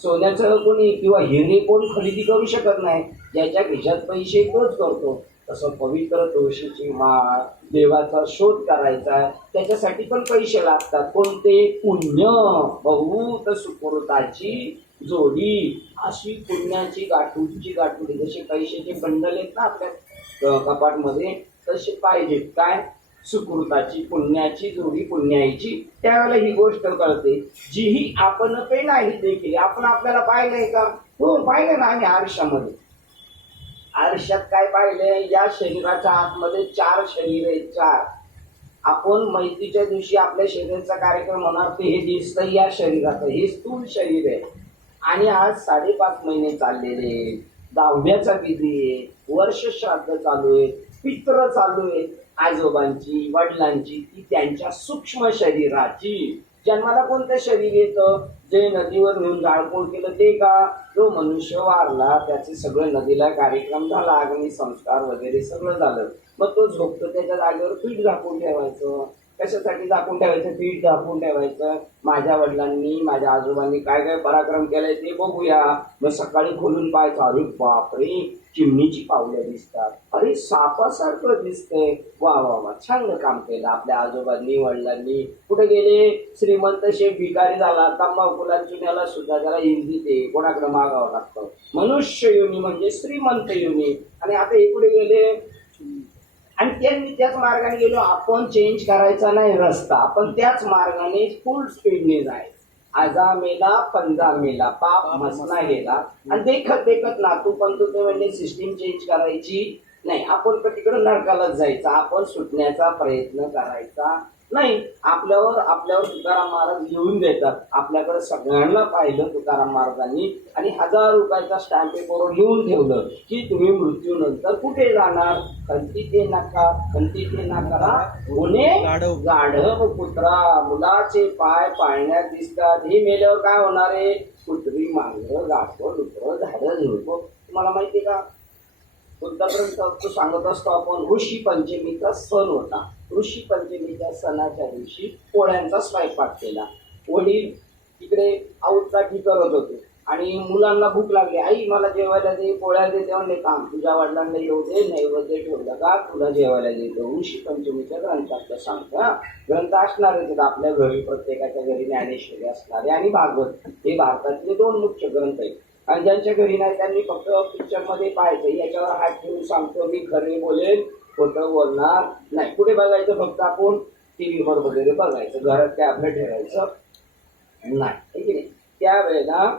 सोन्याचं कोणी किंवा हिरे कोण खरेदी करू शकत नाही. ज्याच्या खिशात पैसे तोच करतो. तसं पवित्र तुळशीची माळ, देवाचा शोध करायचा, त्याच्यासाठी पण पैसे लागतात. कोणते? पुण्य. बहुत सुकृताची जोडी. अशी पुण्याची गाठोडी जसे पैशाचे बंडल आहेत ना आपल्या कपाटमध्ये, तसे पाहिजेत. काय? सुकृताची, पुण्याची जोडी, पुण्याईची. त्यावेळेला ही गोष्ट कळते, जीही आपण पे नाही देखील. आपण आपल्याला पाहिलंय का? हो, पाहिलं ना आम्ही आरशामध्ये. आरशात काय पाहिलंय? या शरीराच्या आतमध्ये 4 शरीर आहेत. 4. आपण मैत्रीच्या दिवशी आपल्या शरीराचा कार्यक्रम होणार, ते हे दिसतं या शरीराचं. हे स्थूल शरीर आहे. आणि आज 5.5 महिने चाललेले, 10व्याचा विधी आहे, वर्ष श्राद्ध चालू आहे, पित्र चालू आहे आजोबांची, वडिलांची, ती त्यांच्या सूक्ष्म शरीराची. जन्माला कोणतं शरीर येतं? जे नदीवर नेऊन जाळपोळ केलं ते का? जो मनुष्य वारला त्याचे सगळं नदीला कार्यक्रम झाला, अग्नी संस्कार वगैरे सगळं झालं. मग तो झोपतो त्याच्या जागेवर पीठ झाकून ठेवायचं. कशासाठी झाकून ठेवायचं? पीठ झाकून ठेवायचं. माझ्या वडिलांनी माझ्या आजोबांनी काय काय पराक्रम केलाय ते बघूया. मग सकाळी खोलून पाहायचं, अरे बापरे चिमणीची पावलं दिसतात, अरे सापासारखं दिसतंय, वा वा वा छान काम केलं आपल्या आजोबांनी वडिलांनी. कुठे गेले? श्रीमंत शेठ भिकारी झाला, तंबाखूला चुन्याला सुद्धा त्याला हिंदी ते कोणाकडे मागावं लागतं. मनुष्य योनी म्हणजे श्रीमंत योनी. आणि आता हे कुठे गेले? आणि त्यांनी त्याच मार्गाने गेलो. आपण चेंज करायचा नाही रस्ता, आपण त्याच मार्गाने फुल स्पीडने जायचं. आजा मेला पंजा मेला, पाप मसना गेला. आणि देखत देखत नातू पण ते म्हणजे सिस्टीम चेंज करायची नाही. आपण तिकडे नरकालाच जायचं. आपण सुटण्याचा प्रयत्न करायचा नाही. आपल्यावर तुकाराम महाराज लिहून देतात. आपल्याकडे सगळ्यांना पाहिलं तुकाराम महाराजांनी आणि 1000 रुपयाचा स्टॅम्प पेपरवर लिहून ठेवलं की तुम्ही मृत्यूनंतर कुठे जाणार? खंती ते नका, खंती ते नका गुन्हे गाढव कुत्रा, मुलाचे पाय पाळण्यात दिसतात. हे मेल्यावर काय होणार आहे? कुत्री, मांजर, गाढव, डुकर, झाडं झुडपं. तुम्हाला माहितीये का? बुद्धापर्यंत तो सांगत असतो आपण, ऋषी पंचमीचा सण होता. ऋषी पंचमीच्या सणाच्या दिवशी पोळ्यांचा स्वयंपाक केला. वडील तिकडे औताठी करत होते आणि मुलांना भूक लागली. आई मला जेवायला दे, पोळ्या दे. तेव्हा नाही काम, तुझ्या वडिलांना येऊ दे, नैवेद्य ठेवलं का तुला जेवायला देतो. ऋषी पंचमीच्या ग्रंथातलं सांगतं. ग्रंथ असणारच आहेत आपल्या घरी, प्रत्येकाच्या घरी ज्ञानेश्वरी असणारे आणि भागवत हे भारतातले 2 मुख्य ग्रंथ आहेत. आणि ज्यांच्या घरी नाही त्यांनी फक्त पिक्चर मध्ये पाहायचं. याच्यावर हात ठेवून सांगतो मी खरे बोलेल, खोटं बोलणार नाही. कुठे बघायचं? फक्त आपण टीव्हीवर वगैरे बघायचं, घरात टॅबलेट ठेवायचं नाही. त्यावेळेला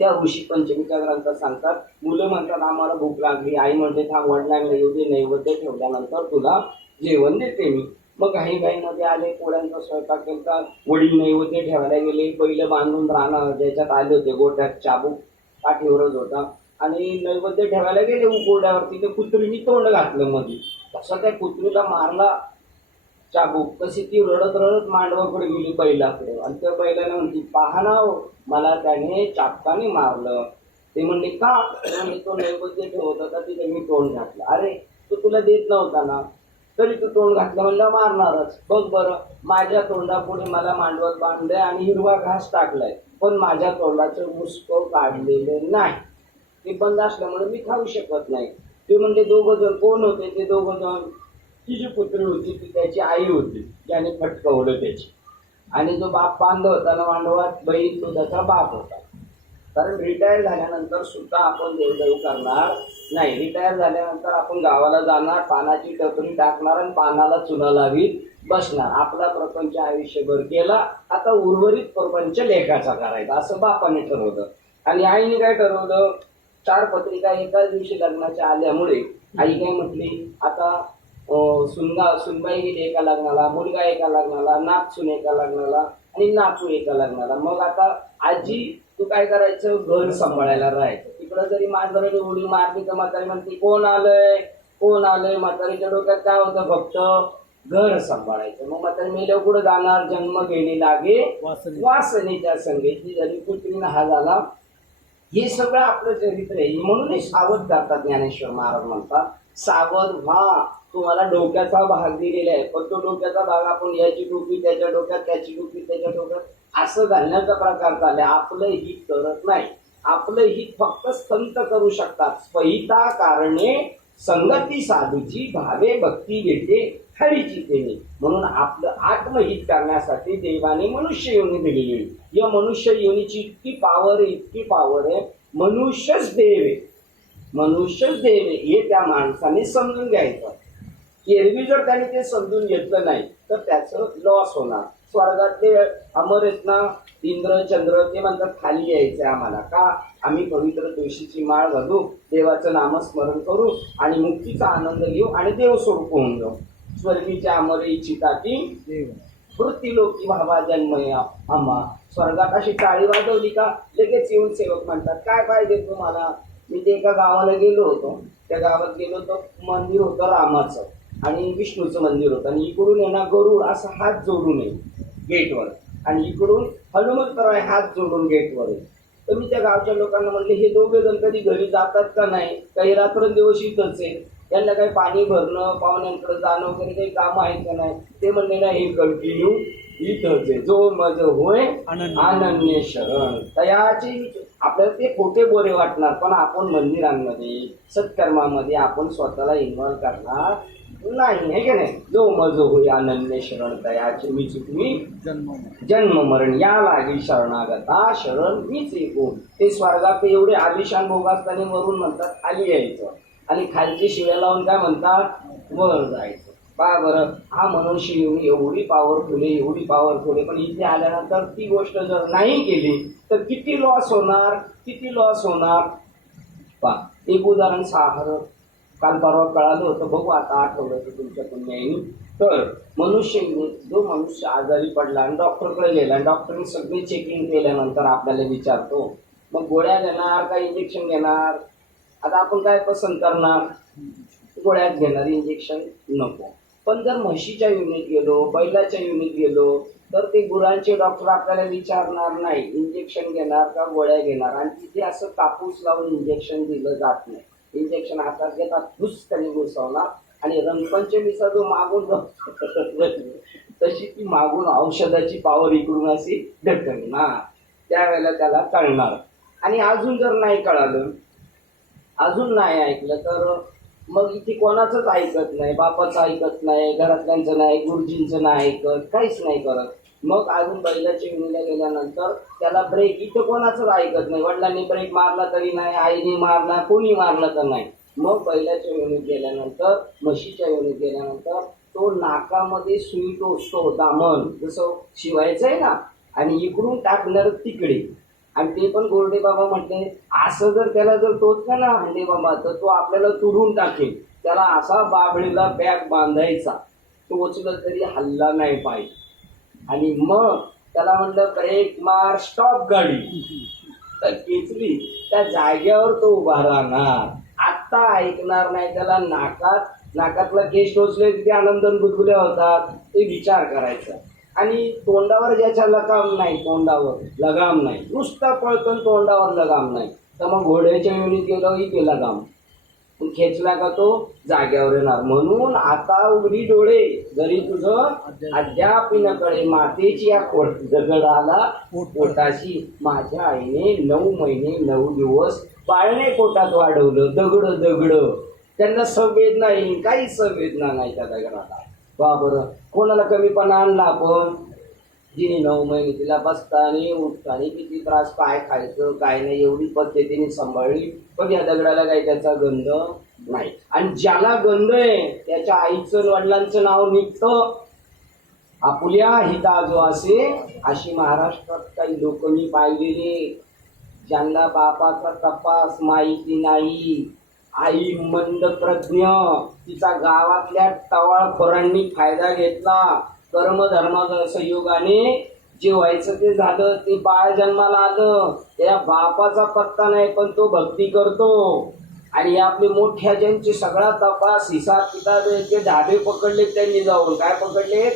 त्या ऋषी पंचमीच्या ग्रंथात सांगतात, मुलं म्हणतात आम्हाला भूक लागली, आई म्हणते थांब वडिलांना येऊ दे, नैवेद्य ठेवल्यानंतर तुला जेवण देते मी. मग काही मध्ये आले, पोळ्यांचा स्वयंपाक केला. वडील नैवेद्य ठेवायला गेले. पहिलं बांधून राहणं ज्याच्यात आले होते गोट्यात, चाबूक काठीवरच होता आणि नैवेद्य ठेवायला गेले उकोड्यावरती. ते कुत्रीने तोंड घातलं मध्ये. तसं त्या कुत्रीला मारला चाबूक. तशी ती रडत रडत मांडवाकडे गेली बैलाकडे आणि त्या बैलाला म्हणते, पहा ना मला त्याने चापकाने मारलं. ते म्हणले का? म्हणजे तो नैवेद्य ठेवत होता तिथे मी तोंड घातलं. अरे तो तुला देत नव्हता ना, तरी तू तोंड घातलं म्हणलं मारणारच. बघ बरं, माझ्या तोंडापुढे मला मांडवत बांधलंय आणि हिरवा घास टाकलाय, पण माझ्या तोंडाचं मुस्कं काढलेलं नाही. ते बंद असल्यामुळे मी खाऊ शकत नाही. ते म्हणजे 2 जण कोण होते? ते 2 जण, ती जी पुत्री होती ती त्याची आई होती, त्याने फटकवलं त्याची. आणि जो बाप बांध होता ना मांडवात, बहीण तो त्याचा बाप होता. कारण रिटायर झाल्यानंतर सुद्धा आपण देवदेव करणार नाही. रिटायर झाल्यानंतर आपण गावाला जाणार, पानाची टपरी टाकणार आणि पानाला चुना लावीत बसणार. आपला प्रपंच आयुष्यभर केला, आता उर्वरित प्रपंच लेखाचा करायचा असं बापाने ठरवलं. आणि आईने काय ठरवलं? 4 पत्रिका एकाच दिवशी लग्नाच्या आल्यामुळे आई काय म्हटली, आता सुनबाई गेली एका लग्नाला, मुलगा एका लग्नाला, नातसून एका लग्नाला आणि नातू एका लग्नाला. मग आता आजी तू काय करायचं? घर सांभाळायला राहायचं. तिकडं जरी म्हातारीने उडी मारली तर म्हातारी म्हणते कोण आलंय कोण आलंय. म्हातारीच्या डोक्यात काय होतं? फक्त घर सांभाळायचं. मग म्हातारी मेल्यावर कुठं जाणार? जन्म घेणे लागे वासनेच्या संगीत झाली, पुत्रीनं हा झाला. हे सगळं आपलं चरित्र आहे. म्हणून सावध करतात ज्ञानेश्वर महाराज म्हणतात, सावध व्हा. तुम्हाला डोक्याचा भाग दिलेला आहे, पण तो डोक्याचा भाग आपण याची टोपी त्याच्या डोक्यात, त्याची टोपी त्याच्या डोक्यात असं घालण्याचा प्रकार चालले. आपलं हित करत नाही. आपलं हित फक्त संत करू शकतात. स्वहिता कारणे संगती साधूची, भावे भक्ती घेते हरीची तेने. म्हणून आपलं आत्महित करण्यासाठी देवाने मनुष्य योनी दिलेली. या मनुष्य योनीची इतकी पावर आहे. मनुष्यच देव आहे, मनुष्यच देव आहे हे त्या माणसाने समजून घ्यायचं. एरवी जर त्याने ते समजून घेतलं नाही तर त्याचं लॉस होणार. स्वर्गातले अमर आहेत ना, इंद्र चंद्र, ते म्हणतात खाली यायचंय आम्हाला. का? आम्ही पवित्र तुळशीची माळ घालू, देवाचं नामस्मरण करू आणि मुक्तीचा आनंद घेऊ आणि देव स्वरूप होऊन जाऊ. स्वर्गीच्या अमर इच्छिता की वृत्ती लोकी भावा जन्मय आम्हा. स्वर्गात अशी टाळी वाजवली का लगेच येऊन सेवक म्हणतात काय पाहिजे तुम्हाला. मी ते एका गावाला गेलो होतो, त्या गावात गेलो तर मंदिर होतं रामाचं आणि विष्णूचं मंदिर होतं आणि इकडून येणार गरुड असं हात जोडून ये. गेटवर आणि इकडून हनुमंतराय हात जोडून गेटवर आहे. तर मी त्या गावच्या लोकांना म्हणले हे दोघे जण कधी घरी जातात का नाही, काही रात्रंदिवस इथंच आहे, त्यांना काही पाणी भरणं पाहुण्यांकडे जाणं वगैरे काही काम आहेत का नाही. ते म्हणले ना हे कंटिन्यू इथंच आहे. जो मज होय अनन्य शरण तयाची. आपल्याला ते खोटे बोरे वाटणार पण आपण मंदिरांमध्ये सत्कर्मामध्ये आपण स्वतःला इन्व्हॉल्व करणार नाही, आहे की नाही. जो मज होय अनन्य शरण तयाची मी चुकमी जन्म मरण या लागी शरणागता शरण मीच ऐकून. ते स्वर्गात एवढे आलिशान भोग असताना वरून म्हणतात खाली यायचं आणि खालची शिव्या लावून काय म्हणतात वर जायचं. पहा बरं, हा मनुष्य एवढी पॉवरफुल आहे, एवढी पॉवरफुल आहे, पण इथे आल्यानंतर ती गोष्ट जर नाही केली तर किती लॉस होणार, किती लॉस होणार. पहा एक उदाहरण साधारण काल परवा कळालं होतं, बघू आता आठवलं तर तुमच्या पुण्याने. तर जो मनुष्य आजारी पडला आणि डॉक्टरकडे गेला आणि डॉक्टरने सगळी चेकिंग केल्यानंतर आपल्याला विचारतो मग गोळ्या घेणार का इंजेक्शन घेणार. आता आपण काय पसंत करणार, गोळ्यात घेणार, इंजेक्शन नको. पण जर म्हशीच्या युनिट गेलो बैलाच्या युनिट गेलो तर ते गुरांचे डॉक्टर आपल्याला विचारणार नाही इंजेक्शन घेणार का गोळ्या घेणार. आणि तिथे असं कापूस लावून इंजेक्शन दिलं जात नाही. इंजेक्शन हातात घेतात फुसकनी घुसवणार आणि रंगपंचमीचा जो मागून तशी ती मागून औषधाची पावर इकडून अशी ढकलणार. त्यावेळेला त्याला कळणार. आणि अजून जर नाही कळालं, अजून नाही ऐकलं तर मग इथे कोणाचंच ऐकत नाही, बापाचं ऐकत नाही, घरातल्यांचं नाही, गुरुजींचं नाही ऐकत, काहीच नाही करत. मग अजून बैलाच्या विणीला गेल्यानंतर त्याला ब्रेक इथं कोणाचंच ऐकत नाही. वडिलांनी ब्रेक मारला तरी नाही, आईने मारला, कोणी मारलं तर नाही. मग बैलाच्या विणीत गेल्यानंतर म्हशीच्या विणीत गेल्यानंतर तो नाकामध्ये सुई टोचतो दामन जसं शिवायचं आहे ना आणि इकडून टाकणार तिकडे. आणि ते पण गोरडे बाबा म्हटले असं जर त्याला जर टोचलं ना हंडे बाबा तर तो आपल्याला तुडून टाकेल. त्याला असा बाबळीला बॅग बांधायचा, टोचलं तरी हल्ला नाही पाहिजे. आणि मग त्याला म्हणलं ब्रेक मार स्टॉप गाडी, तर केचली त्या जाग्यावर तो उभा राहणार. आत्ता ऐकणार नाही. त्याला नाकातला केस टोचले तिथे आनंदन गुदगुल्या होतात ते विचार करायचा. आणि तोंडावर ज्याच्या लगाम नाही, तोंडावर लगाम नाही, नुसता पळतो तोंडावर लगाम नाही, तर मग घोड्याच्या युनिट गेलो इथे लगाम खेचला का तो जाग्यावर येणार. म्हणून आता उघडी डोळे, जरी तुझं अद्याप न कळे मातेची या दगडाला पोटाशी. माझ्या आईने 9 महिने 9 दिवस पाळणे पोटात वाढवलं. दगड त्यांना संवेद नाही, काही संवेदना नाही त्या दगडाला. बा बरं, कोणाला कमीपणा आणला आपण. जिने 9 महिने तिला बसतानी उठतानी किती त्रास, काय खायचं काय नाही एवढी पद्धतीने सांभाळली, पण या दगडाला काही त्याचा गंध नाही. आणि ज्याला गंध आहे त्याच्या आईचं वडिलांचं नाव निघतं. आपुल्या हिता जो असे, अशी महाराष्ट्रात काही लोक मी पाहिलेले ज्यांना बापाचा तपास माहिती नाही. आई मंद प्रज्ञ, तिचा गावातल्या टवाळखोरांनी फायदा घेतला. कर्मधर्माच्या संयोगाने जे व्हायचं ते झालं. ते बाळ जन्माला आलं, त्या बापाचा पत्ता नाही पण तो भक्ती करतो. आणि आपले मोठ्या ज्यांचे सगळा तपास हिसाब किताब ते धाबे पकडले त्यांनी जाऊन. काय पकडले?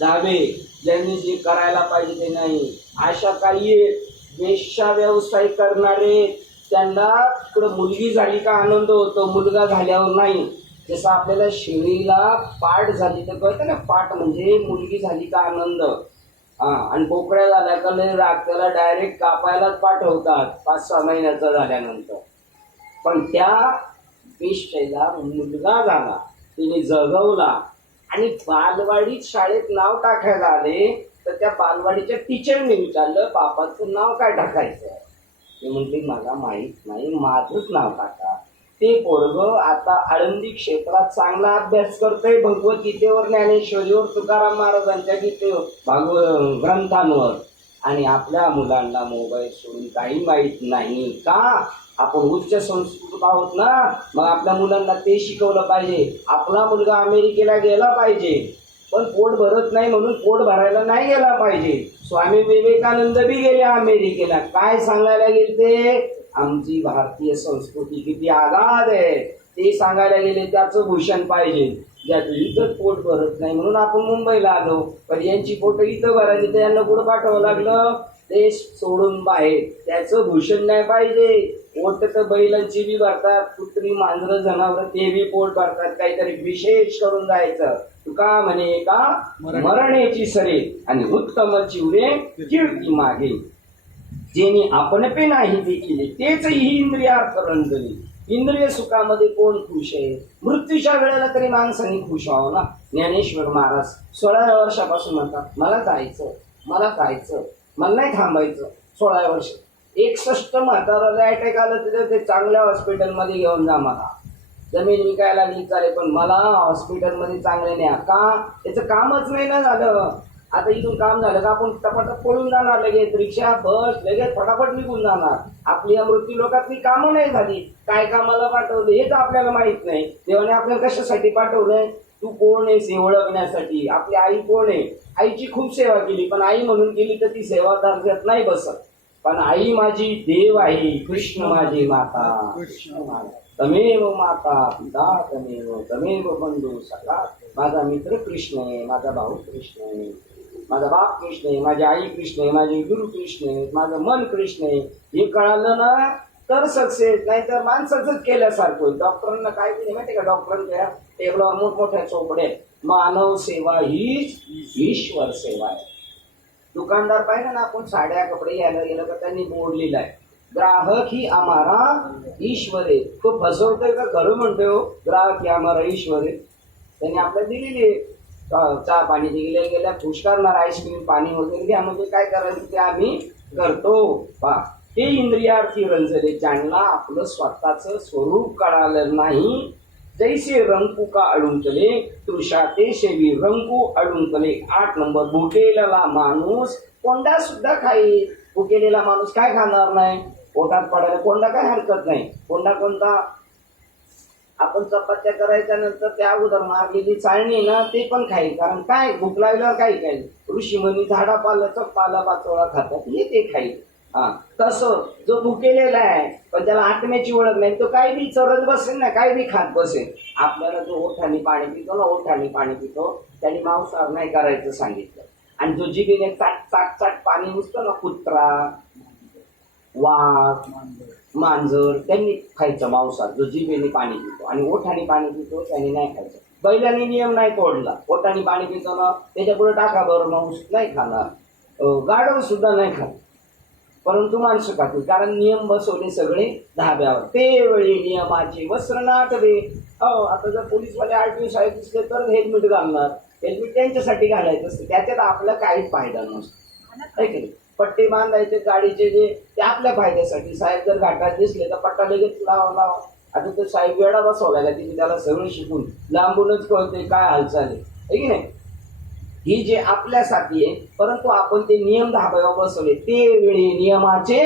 धाबे. ज्यांनी जे करायला पाहिजे ते नाही. अशा काही वेश्या व्यवसाय करणारे त्यांना तिकडं मुलगी झाली का आनंद होतो, मुलगा झाल्यावर नाही. जसं आपल्याला शेळीला पाठ झाली तर कळतं ना, पाठ म्हणजे मुलगी झाली का आनंद. आणि बोकड्या झाल्या का लय राग, त्याला डायरेक्ट कापायलाच पाठवतात 5-6 महिन्याचा झाल्यानंतर. पण त्या वेश्येला मुलगा झाला, तिने जगवला आणि बालवाडीत शाळेत नाव टाकायला आले तर त्या बालवाडीच्या टीचरने विचारलं बापाचं नाव काय टाकायचं. ते म्हणते मला माहीत नाही, माझंच नाव टाका. ते पोरग आता आळंदी क्षेत्रात चांगला अभ्यास करतंय भगवद्गीतेवर, ज्ञानेश्वरीवर, तुकाराम महाराजांच्या गीतेवर, ग्रंथांवर. आणि आपल्या मुलांना मोबाईल सोडून काही माहीत नाही का. आपण उच्च संस्कृत आहोत ना, मग आपल्या मुलांना ते शिकवलं पाहिजे. आपला मुलगा अमेरिकेला गेला पाहिजे पण पोट भरत नाही म्हणून पोट भरायला नाही गेला पाहिजे. स्वामी विवेकानंद बी गेले अमेरिकेला. काय सांगायला गेले? आमची भारतीय संस्कृती किती आगाध आहे ते सांगायला गेले. त्याचं भूषण पाहिजे. ज्याचं इथंच पोट भरत नाही म्हणून आपण मुंबईला आलो. पण यांची पोट इथं भरायची तर यांना कुठं पाठवावं लागलं, देश सोडून बाहेर. त्याचं भूषण नाही पाहिजे. पोट तर बैलांची बी भरतात, कुत्री मांजरं जनावर ते बी पोट भरतात. काहीतरी विशेष करून जायचं. तुका म्हणे का मरणेची सरे आणि उत्तम चिवरे कीर्ती मागे. जेणे आपण पे नाही देखील तेच ही इंद्रियार्थ रंजली. इंद्रिय सुखामध्ये कोण खुश आहे? मृत्यूच्या वेळेला तरी माणसाने खुश व्हावं ना. ज्ञानेश्वर महाराज 16 वर्षापासून म्हणतात मला जायचं, मला खायचं, मला नाही थांबायचं. 16 वर्ष 61 म्हाताराला अटॅक आलं तर ते चांगल्या हॉस्पिटलमध्ये घेऊन जा. मला जमीन विकायला लागली चालेल पण मला हॉस्पिटलमध्ये चांगले न्या. का? त्याचं कामच नाही ना झालं. आता इथून काम झालं का आपण टपाटप पळून जाणार, लगेच रिक्षा बस लगेच फटाफट निघून जाणार. आपली या मृत्यू लोकातली कामं नाही झाली. काय कामाला पाठवलं हेच आपल्याला माहित नाही. देवाने आपल्याला कशासाठी पाठवलंय? तू कोण आहेस हे ओळखण्यासाठी. आपली आई कोण आहे? आईची खूप सेवा केली पण आई म्हणून केली तर ती सेवा दर्जात नाही बसत. पण आई माझी देव आहे, कृष्ण माझी माता. तमेव माता पिता तमेव बंधू सखा. माझा मित्र कृष्ण आहे, माझा भाऊ कृष्ण आहे, माझा बाप कृष्ण आहे, माझी आई कृष्ण आहे, माझे गुरु कृष्ण आहे, माझं मन कृष्ण आहे. हे कळालं ना तर सक्सेस, नाही तर माणसाचंच केल्यासारखं. डॉक्टरांना काय केलं माहिती का? डॉक्टरांच्या टेबलावर मोठमोठ्या चोपडे मानव सेवा हीच ईश्वर सेवा आहे. दुकानदार पाहिजे ना, आपण साड्या कपडे घ्यायला गेलं तर त्यांनी बोर्ड लिहिलाय ग्राहक ही आम्हारा ईश्वर आहे. तो फसवतोय का खरं म्हणतोय? ग्राहक ही आम्हारा ईश्वर आहे. त्यांनी आपल्याला दिलेली चहा पाणी दिले गेल्या खुश करणार, आईस्क्रीम पाणी वगैरे घ्या म्हणजे काय करायचं ते आम्ही करतो. पा ते इंद्रियार्थी रंजले ज्यांना आपलं स्वतःचं स्वरूप कळालं नाही. जैसे रंकुका अडुंकले तृषा ते शेवी रंकू अडुंकले. 8 नंबर भुकेलेला माणूस कोंडा सुद्धा खाईल. भुकेलेला माणूस काय खाणार नाही? पोटात पडायला कोंडा काय हरकत नाही. कोंडा कोणता? आपण चपात्या करायच्या नंतर त्या अगोदर मारलेली चाळणी ना ते पण खाईल. कारण काय भूक लागल्यावर काय खाईल? ऋषीमुनी झाडापाल्याचा पाला पाचोळा खातात हे ते खाईल. तसं जो भुकेलेला आहे पण त्याला आत्म्याची ओळख नाही तो काही बी चरत बसेल ना, काही बी खात बसेल. आपल्याला जो ओठाने पाणी पितो ना, ओठाने पाणी पितो त्याने मांसाहार नाही करायचं सांगितलं. आणि जो जिभेने चाट चाट चाट पाणी नुसतं ना, कुत्रा वाघ मांजर त्यांनी खायचं मांसाहार. जो जिभेने पाणी पितो आणि ओठाने पाणी पितो त्याने नाही खायचं. बैलाने नियम नाही तोडला. ओठाने पाणी पितो ना त्याच्या पुढे टाका बरं मांस नाही खाणार. गाढव सुद्धा नाही खात परंतु माणसं खातील कारण नियम बसवले सगळे धाब्यावर. ते वेळी नियमाचे वस्त्र नाटवे. आता जर पोलीसवाले RTO साहेब दिसले तर हेल्मेट घालणार. हेल्मेट त्यांच्यासाठी घालायचं असतं, त्याच्यात आपला काहीच फायदा नसतो. आहे की पट्टे बांधायचे गाडीचे जे ते आपल्या फायद्यासाठी. साहेब जर घाटात दिसले तर पट्टा लगेच लावा. आता तो साहेब वेळा बसवला का तिथे त्याला सगळं शिकून लांबूनच कळते काय हालचाल आहे की नाही. ही जे आपल्यासाठी आहे परंतु आपण ते नियम धाब्यावर बसवले. ते वेळी नियमाचे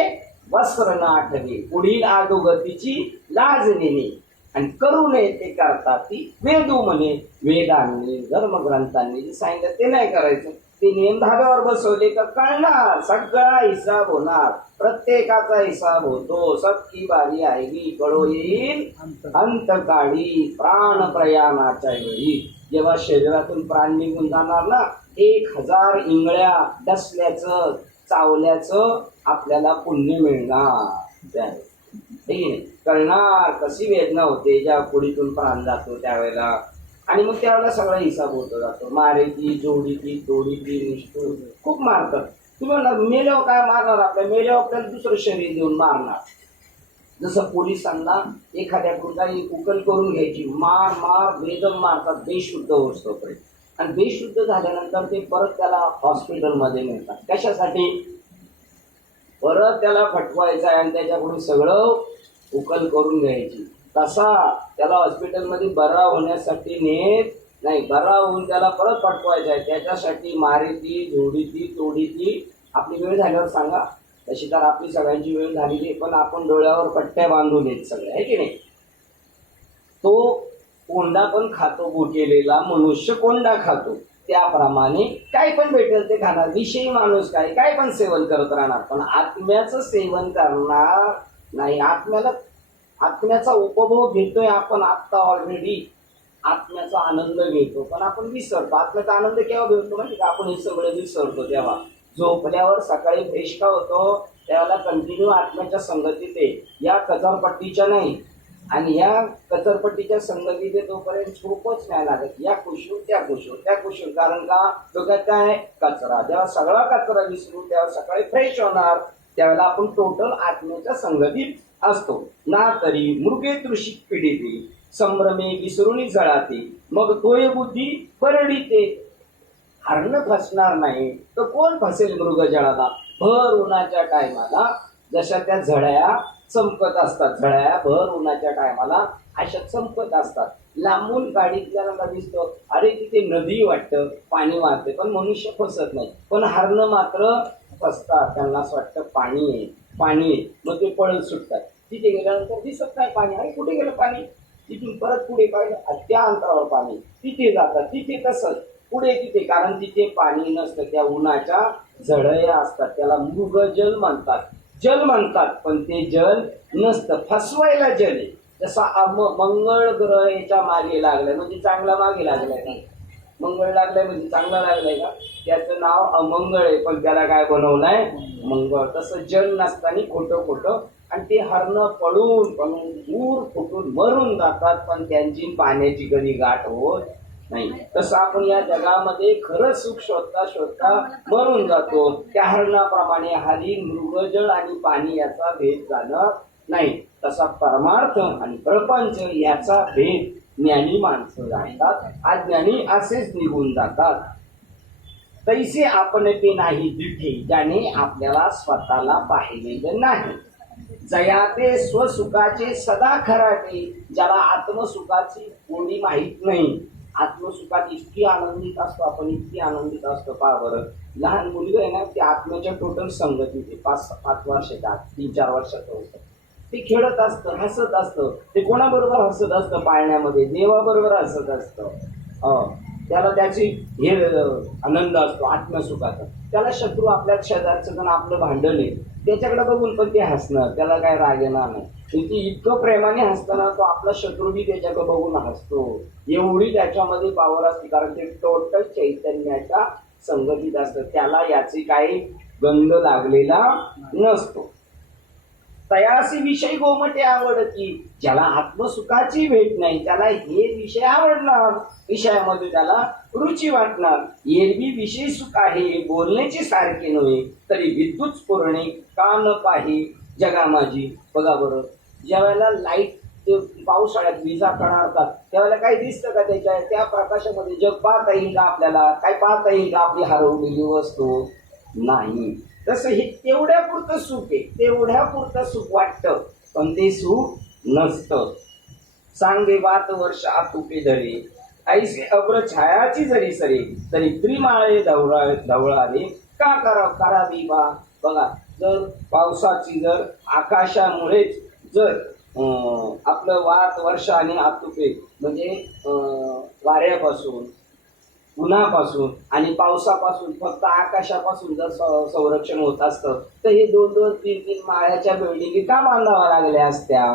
वस्त्र नाटवे पुढील अधोगतीची लाज नेणे आणि करू नये ते करतात ती वेदू म्हणे. वेदांनी धर्मग्रंथांनी जे सांगितलं ते नाही करायचं. ते नियम धाब्यावर बसवले तर कळणार, सगळा हिसाब होणार. प्रत्येकाचा हिसाब होतो. सबकी बारी आहे कळो येईल अंतकाळी प्राण प्रयाणाच्या वेळी. जेव्हा शरीरातून प्राण निघून जाणार ना 1000 इंगळ्या डसल्याचं चावल्याचं आपल्याला पुण्य मिळणार. कळणार कशी वेदना होते ज्या पुढीतून प्राण जातो त्यावेळेला. आणि मग त्यावेळेला सगळा हिसाब होतो जातो. मारेची जोडीची तोडीची निष्ठूर खूप मारतात. तुम्हाला मेल्यावर काय मारणार? आपल्या मेल्यावर आपल्याला दुसरं शरीर देऊन मारणार. जसं पोलिसांना एखाद्याकडून काही उकल करून घ्यायची मार बेदम मारतात बेशुद्ध होतोपर्यंत. आणि बेशुद्ध झाल्यानंतर ते परत त्याला हॉस्पिटलमध्ये नेतात. कशासाठी? परत त्याला फटवायचं आहे आणि त्याच्याकडून सगळं उकल करून घ्यायची. तसा त्याला हॉस्पिटलमध्ये बरा होण्यासाठी नेत नाही, बरा होऊन त्याला परत फटवायचं आहे. त्याच्यासाठी मारेती जोडीती तोडीती. आपली वेळ झाल्यावर सांगा. तशी तर आपली सगळ्यांची वेळ झालेली पण आपण डोळ्यावर पट्ट्या बांधून येत सगळे आहे की नाही. तो कोंडा पण खातो. भुकेलेला मनुष्य कोंडा खातो. त्याप्रमाणे काय पण भेटेल ते खाणार. विषयी माणूस काय पण सेवन करत राहणार पण आत्म्याचं सेवन करणार नाही. आत्म्याचा उपभोग घेतोय आपण आत्ता ऑलरेडी. आत्म्याचा आनंद घेतो, पण आपण विसरतो. आत्म्याचा आनंद केव्हा घेतो माहिती का? आपण हे सगळं विसरतो तेव्हा. झोपल्यावर सकाळी फ्रेश का होतो त्यावेळेला कंटिन्यू आत्म्याच्या संगतीत आहे, या कचरपट्टीच्या नाही. आणि या कचरपट्टीच्या संगतीत तोपर्यंत झोपच नाही लागत. या कुशीवर त्या कुशीवर त्या कुशीवर. कारण का? डोक्यात काय? कचरा. जेव्हा सगळा कचरा विसरू तेव्हा सकाळी फ्रेश होणार, त्यावेळेला आपण टोटल आत्म्याच्या संगतीत असतो. ना तरी मृगे तृषिक पिढीते संभ्रमे विसरुनी जळाते, मग तोय बुद्धी परडीते. हरण फसणार नाही तर कोण फसेल मृगजळाला? भर उन्हाच्या टायमाला जशा त्या झळ्या चमकत असतात, झळ्या भर उन्हाच्या टायमाला अशा चमकत असतात. लांबून गाडीत जरा दिसतो, अरे तिथे नदी वाटतं, पाणी वाहते, पण मनुष्य फसत नाही. पण हरणं मात्र फसतात, त्यांना असं वाटतं पाणी आहे पाणी आहे, मग ते पळत सुटतात. तिथे गेल्यानंतर दिसत नाही पाणी, अरे कुठे गेलं पाणी? तिथून परत पुढे पाहिलं, त्या अंतरावर पाणी, तिथे जातात, तिथे तसंच पुढे तिथे. कारण तिथे पाणी नसतं, त्या उन्हाच्या झळया असतात, त्याला मृगजल म्हणतात. जल म्हणतात, पण ते जल नसतं, फसवायला जल आहे. जसा मंगळ ग्रह याच्या मागे लागलाय म्हणजे चांगला मागे लागलाय का? मंगळ लागलाय म्हणजे चांगला लागलाय का? त्याचं नाव अमंगळ आहे, पण त्याला काय बनवलंय? मंगळ. तसं जल नसताना खोटं खोटं. आणि ते हरणं पळून पळून दूर फुटून मरून जातात, पण त्यांची पाण्याची कधी गाठ होत नाही. तसं आपण या जगामध्ये खरं सुख शोधता शोधता मरून जातो. त्या हरणाप्रमाणे हरी मृगजळ आणि पाणी याचा भेद जाणं नाही. तसा परमार्थ आणि प्रपंच याचा भेद ज्ञानी माणसं जाणतात, अज्ञानी असेच निघून जातात. तैसे आपण ते नाही दिठे ज्याने आपल्याला स्वतःला पाहिलेलं नाही. जयाते स्वसुखाचे सदा खराटे ज्याला आत्मसुखाची कोणी माहीत नाही. आत्मसुखात इतकी आनंदित असतो आपण, इतकी आनंदित असतो. पहा बरं, लहान मुलगा आहे ना, ते आत्म्याच्या टोटल संगतीत 5 वर्षाच्या 3-4 वर्षाचं होतं. ते खेळत असतं, हसत असतं. ते कोणाबरोबर हसत असतं? पाळण्यामध्ये देवाबरोबर हसत असतं. त्याला त्याची हे आनंद असतो आत्मसुखाचा. त्याला शत्रू आपल्या शेजारचं जण आपलं भांडण आहे त्याच्याकडे बघून पण ते हसणार, त्याला काय राग येणार नाही. ते इतकं प्रेमाने हसताना तो आपला शत्रू बी त्याच्याकडे बघून हसतो. एवढी त्याच्यामध्ये पावर असते, कारण ते टोटल चैतन्याच्या संगतीत असतं. त्याला याची काही गंध लागलेला नसतो. तयासी विषय गोमटे आवडती ज्याला आत्मसुखाची भेट नाही त्याला हे विषय आवडणार, विषयामध्ये त्याला रुची वाटणार. एरवी विषय सुख आहे बोलण्याचे सारखे नव्हे, तरी विद्युत पुरणे कान पाही जगा माझी. बघा बरं, ज्या वेळेला लाईट पावसाळ्यात विजा कडाडतात त्यावेळेला काही दिसतं का? त्या प्रकाशामध्ये जग पाहता येईल का आपल्याला? काय पाहता येईल का आपली हरवलेली वस्तू? नाही. तसं हे तेवढ्यापुरतं सुख आहे, तेवढ्यापुरतं सुख वाटतं, पण ते सुख नसतं. सांगे बात वर्ष आतुके धरे ऐसे अब्र छायाची जरी सरे तरी त्रिमाळे धवळारे का करावी बा. बघा, जर पावसाची जर आकाशामुळेच जर आपलं वात वर्ष आणि आतुके म्हणजे वाऱ्यापासून उन्हापासून आणि पावसापासून फक्त आकाशापासून जर संरक्षण होत असतं तर हे 2-2, 3-3 माळ्याच्या बिल्डिंगी का बांधाव्या लागल्या असत्या?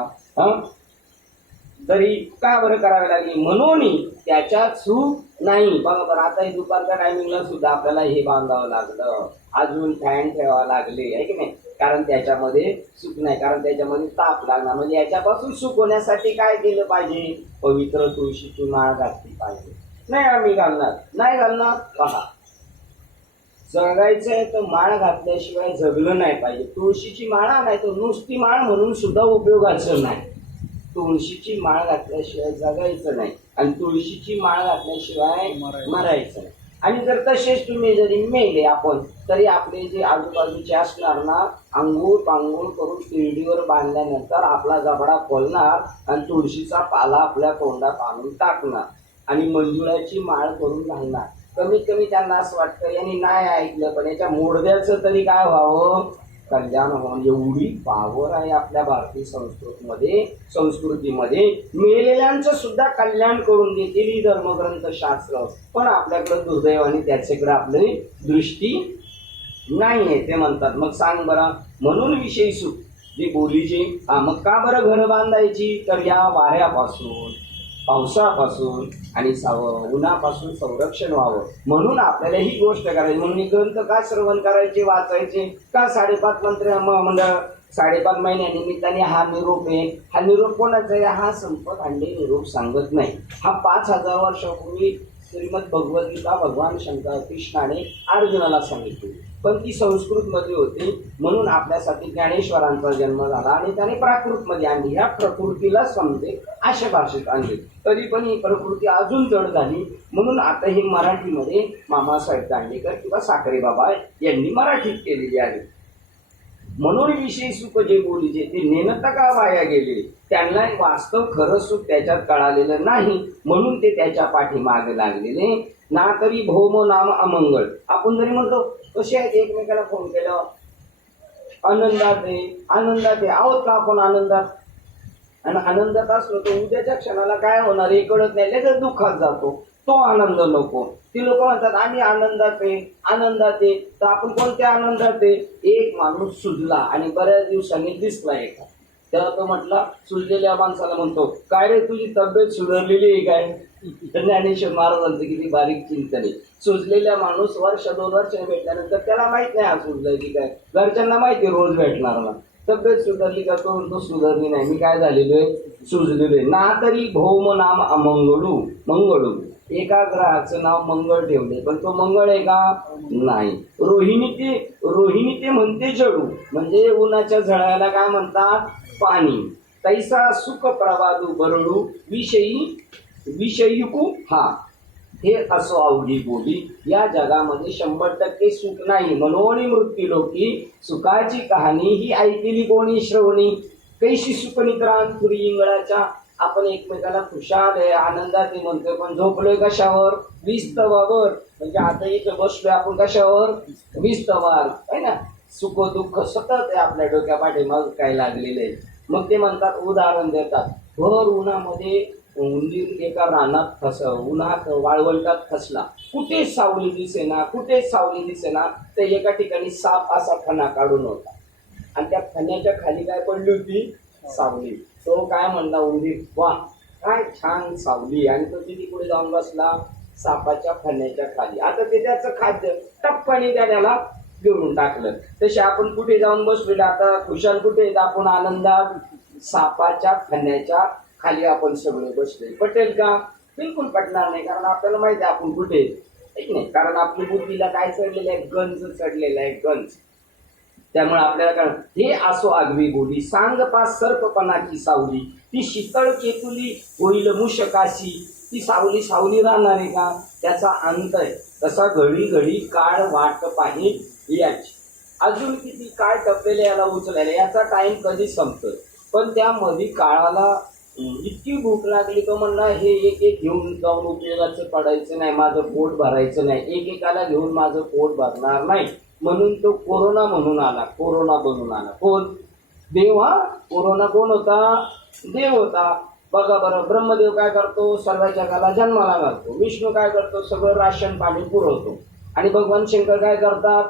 तरी का बरं करावे लागली? म्हणून त्याच्यात सुख नाही. बघा बरं, आता हे दुपारच्या टायमिंगला सुद्धा आपल्याला हे बांधावं लागलं, अजून फॅन ठेवावं लागले आहे की नाही? कारण त्याच्यामध्ये सुख नाही, कारण त्याच्यामध्ये ताप लागणार. म्हणजे याच्यापासून सुख होण्यासाठी काय केलं पाहिजे? पवित्र तुळशीची माळ घातली पाहिजे. नाही आम्ही घालणार, नाही घालणार. पहा, जगायचंय तर माळ घातल्याशिवाय जगलं नाही पाहिजे. तुळशीची माळा नाही तर नुसती माळ म्हणून सुद्धा उपयोगाचं नाही. तुळशीची माळ घातल्याशिवाय जगायचं नाही आणि तुळशीची माळ घातल्याशिवाय मरायचं नाही. आणि जर तसेच तुम्ही जरी मेले आपण तरी आपले जे आजूबाजूचे असणार ना, आंघोळ पांघोळ करून शिर्डीवर बांधल्यानंतर आपला जबडा खोलणार आणि तुळशीचा पाला आपल्या तोंडात आणून टाकणार आणि मंजुळाची माळ करून घालणार. कमीत कमी त्यांना असं वाटतं यांनी नाही ऐकलं, पण याच्या मोडद्याचं तरी काय व्हावं? कल्याण व्हावं. एवढी पावर आहे आपल्या भारतीय संस्कृतीमध्ये. मेलेल्यांचं सुद्धा कल्याण करून देतील ही धर्मग्रंथ शास्त्र, पण आपल्याकडे दुर्दैवाने त्याच्याकडे आपली दृष्टी नाहीये. ते म्हणतात मग सांग बरं, म्हणून विषयी सुख जे बोलीचे. मग का बरं घर बांधायची? तर या वाऱ्यापासून पावसापासून आणि उन्हापासून संरक्षण व्हावं म्हणून आपल्याला ही गोष्ट करायची. म्हणून हे ग्रंथ का श्रवण करायचे, वाचायचे का? 5.5 मंडळ 5.5 महिन्यानिमित्ताने हा निरोप आहे. हा निरोप कोणाचा आहे? हा संत खांडे निरोप सांगत नाही. हा 5000 वर्षापूर्वी श्रीमद भगवद्गीता भगवान शंकर कृष्णाने अर्जुनाला सांगितली, पण ती संस्कृतमध्ये होती म्हणून आपल्यासाठी ज्ञानेश्वरांचा जन्म झाला आणि त्याने प्राकृतमध्ये आणली. ह्या प्रकृतीला समजे अशा भाषेत आणली. तरी पण ही प्रकृती अजून जड झाली म्हणून आता हे मराठीमध्ये मामासाहेब दांडेकर किंवा साखरे बाबा यांनी मराठीत केलेली आहे. म्हणून विषय सुख जे बोलीचे ते नेणता का वाया गेले, त्यांना वास्तव खरं सुख त्याच्यात कळालेलं नाही म्हणून ते त्याच्या पाठीमागे लागलेले. ना तरी भौम नाम अमंगळ. आपण जरी म्हणतो कसे आहेत, एकमेकाला फोन केला आनंदात आहे आहोत का आपण आनंदात, आणि आनंदात असलो तर उद्याच्या क्षणाला काय होणार हे कळत नाही, लगेच दुःखात जातो. तो आनंद नको. ती लोक म्हणतात आम्ही आनंदात आहे, तर आपण कोणत्या आनंदात आहे? एक माणूस सुजला आणि बऱ्याच दिवसांनी दिसला एका, तेव्हा तो म्हटला, सुजलेल्या माणसाला म्हणतो काय रे तुझी तब्येत सुधारलेली आहे काय? ज्ञानेश्वर महाराजांचं किती बारीक चिंतन आहे. सुजलेला माणूस 1-2 वर्ष भेटल्यानंतर त्याला माहित नाही हा सुजलाय की काय, घरच्यांना माहिती रोज भेटणार ना. तब्येत सुधारली का? तो सुधारली नाही, मी काय झालेलो आहे? सुजलेलो आहे. ना तरी भौम नाम मंगळू. एका ग्रहाचं नाव मंगळ ठेवले पण तो मंगळ आहे का? नाही. रोहिणी ते म्हणते जडू, म्हणजे उन्हाच्या झळायला काय म्हणतात? पाणी. तैसा सुख प्रवादू बरडू विषयिकू हा. हे असो अवघी बोली. या जगामध्ये 100% सुख नाही म्हणून मृत्यू लोकी सुखाची कहाणी ही ऐकली कोणी श्रवणी. कैशी सुख निद्रांतुरी इंगळाच्या. आपण एकमेकाला खुशाल आहे आनंदात आहे म्हणतोय पण झोपलोय कशावर? विस्तवावर. म्हणजे आता इथं बसलोय आपण कशावर? विस्तवार आहे ना. सुख दुःख सतत आहे आपल्या डोक्या पाठीमाग काय लागलेलं आहे. मग ते म्हणतात, उदाहरण देतात, भर उन्हामध्ये उंदीर एका रानात उन्हात वाळवंटात फसला, कुठेच सावली दिसेना. तर एका ठिकाणी साप असा फणा काढून होता आणि त्या फण्याच्या खाली काय पडली होती? सावली. तो काय म्हणला उंदीर, वा काय छान सावली, आणि तो तिथे पुढे जाऊन बसला सापाच्या फण्याच्या खाली. आता ते त्याचं खाद्य टप्पाने त्याला घेऊन टाकलं. तसे आपण कुठे जाऊन बसलो आता खुशाल कुठे आपण आनंदात, सापाच्या फण्याच्या खाली आपण सगळे बसले. पटेल का? बिलकुल पटणार नाही, कारण आपल्याला माहिती आहे आपण कुठे नाही, कारण आपली बुद्धीला काय चढलेलं आहे? गंज चढलेला आहे, गंज. त्यामुळे आपल्याला काय हे असो आगवी बोली, सांग पा सर्पपणाची सावली, ती शीतळ केतुली होईल मुशकाशी. ती सावली राहणार आहे का? त्याचा अंत आहे. तसा घडी काळ वाट पाही याची. अजून किती काळ टपलेले याला उचलायला, याचा टाइम कधी संपतोय. पण त्यामध्ये काळाला इतकी भूक लागली तो म्हणला हे एक घेऊन जाऊन उपयोगाचं पडायचं नाही, माझं पोट भरायचं नाही, एकेकाला घेऊन माझं पोट भरणार नाही. म्हणून तो कोरोना बनून आला. कोण? देव. हा, कोरोना कोण होता? देव होता. बघा बरं, ब्रह्मदेव काय करतो? सर्व जगाला जन्माला घालतो. विष्णू काय करतो? सगळं राशन पाणी पुरवतो. आणि भगवान शंकर काय करतात?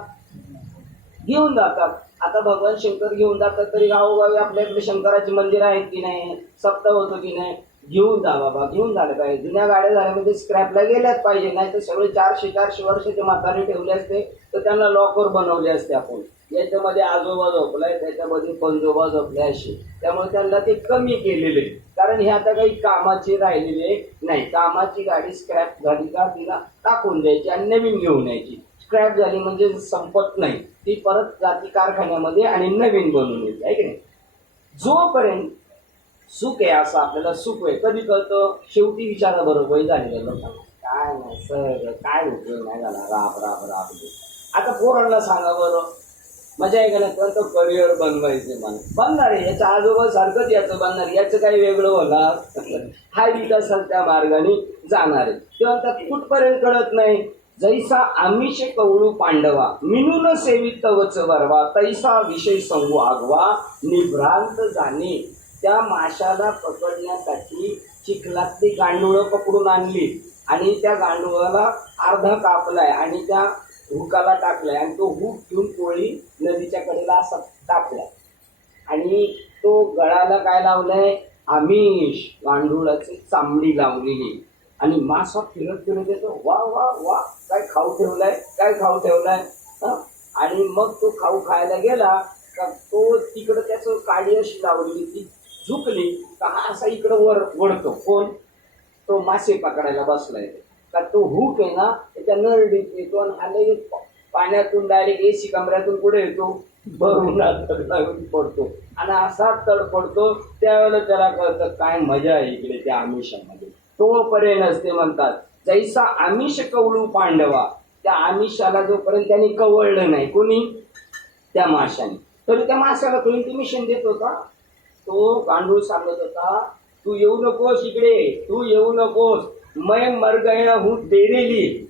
घेऊन जातात. आता भगवान शंकर घेऊन जातात तरी गावोगावी आपल्याकडे शंकराचे मंदिर आहेत की नाही? सप्ताह होतो की नाही? घेऊन जा बाबा, घेऊन झालं पाहिजे. जुन्या गाड्या झाल्यामध्ये स्क्रॅपला गेल्याच पाहिजे, नाही तर सगळे 400 वर्षाचे म्हातारे ठेवले असते तर त्यांना लॉकर बनवले असते आपण. याच्यामध्ये आजोबा झोपलाय, त्याच्यामध्ये पंजोबा झोपले असे. त्यामुळे त्यांना ते कमी केलेले, कारण हे आता काही कामाचे राहिलेले नाही. कामाची गाडी स्क्रॅप झाली का तिला टाकून द्यायची आणि नवीन घेऊन यायची. स्क्रॅप झाली म्हणजे संपत नाही, ती परत जाती कारखान्यामध्ये आणि नवीन बनवून येते, आहे की नाही. जोपर्यंत सुख आहे असं आपल्याला सुख आहे कधी कळतं? शेवटी विचारा बरोबर झालेलं लोकांना काय नाही सर, काय उपयोग नाही झाला, राब. आता पोरांना सांगा बरं, मजा आहे का नाही? तर करिअर बनवायचे मला बनणार आहे, याच्या आजोबा सारखंच याचं बनणार, याचं काही वेगळं होणार, हा विकासाच्या मार्गाने जाणार आहे. तेव्हा कुठपर्यंत कळत नाही. जैसा आमिष कवळू पांडवा, मिनून सेवित वच बरवा, तैसा विषय संगू आगवा, निभ्रांत जाणे. त्या माशाला पकडण्यासाठी चिखलातली गांडूळं पकडून आणली आणि त्या गांडुळाला अर्धा कापलाय आणि त्या हुकाला टाकलाय आणि तो हुक घेऊन कोळी नदीच्या कडेला असा टाकलाय आणि तो गळाला काय लावलाय? आमिष गांडुळाची चांबडी लावलेली आणि मासा फिरत फिरत येतो, वा वा वा काय खाऊ ठेवलाय, काय खाऊ ठेवलाय. आणि मग तो खाऊ खायला गेला का तो तिकडं त्याचं काडी अशी लावलेली ती झुकली का हा असा इकडं वर वळतो. कोण? तो मासे पकडायला बसलाय का तो हुक आहे ना त्याच्या नरडीत येतो आणि हा लगेच पाण्यातून डायरेक्ट एसी कमऱ्यातून पुढे येतो, भरून पडतो आणि असा तड पडतो. त्यावेळेला त्याला कळतं काय मजा आहे इकडे त्या आमिषामध्ये. तोपर्यंत ते म्हणतात जैसा आमिष कवळू पांडवा, त्या आमिषाला जोपर्यंत त्यांनी कवळलं नाही कोणी, त्या माशाने, तरी त्या माशाला तो इंटिमेशन देत होता. तो गांडूळ सांगत होता तू येऊ नकोस इकडे, तू येऊ नकोस, मैं मर गया हूं तेरे लिए,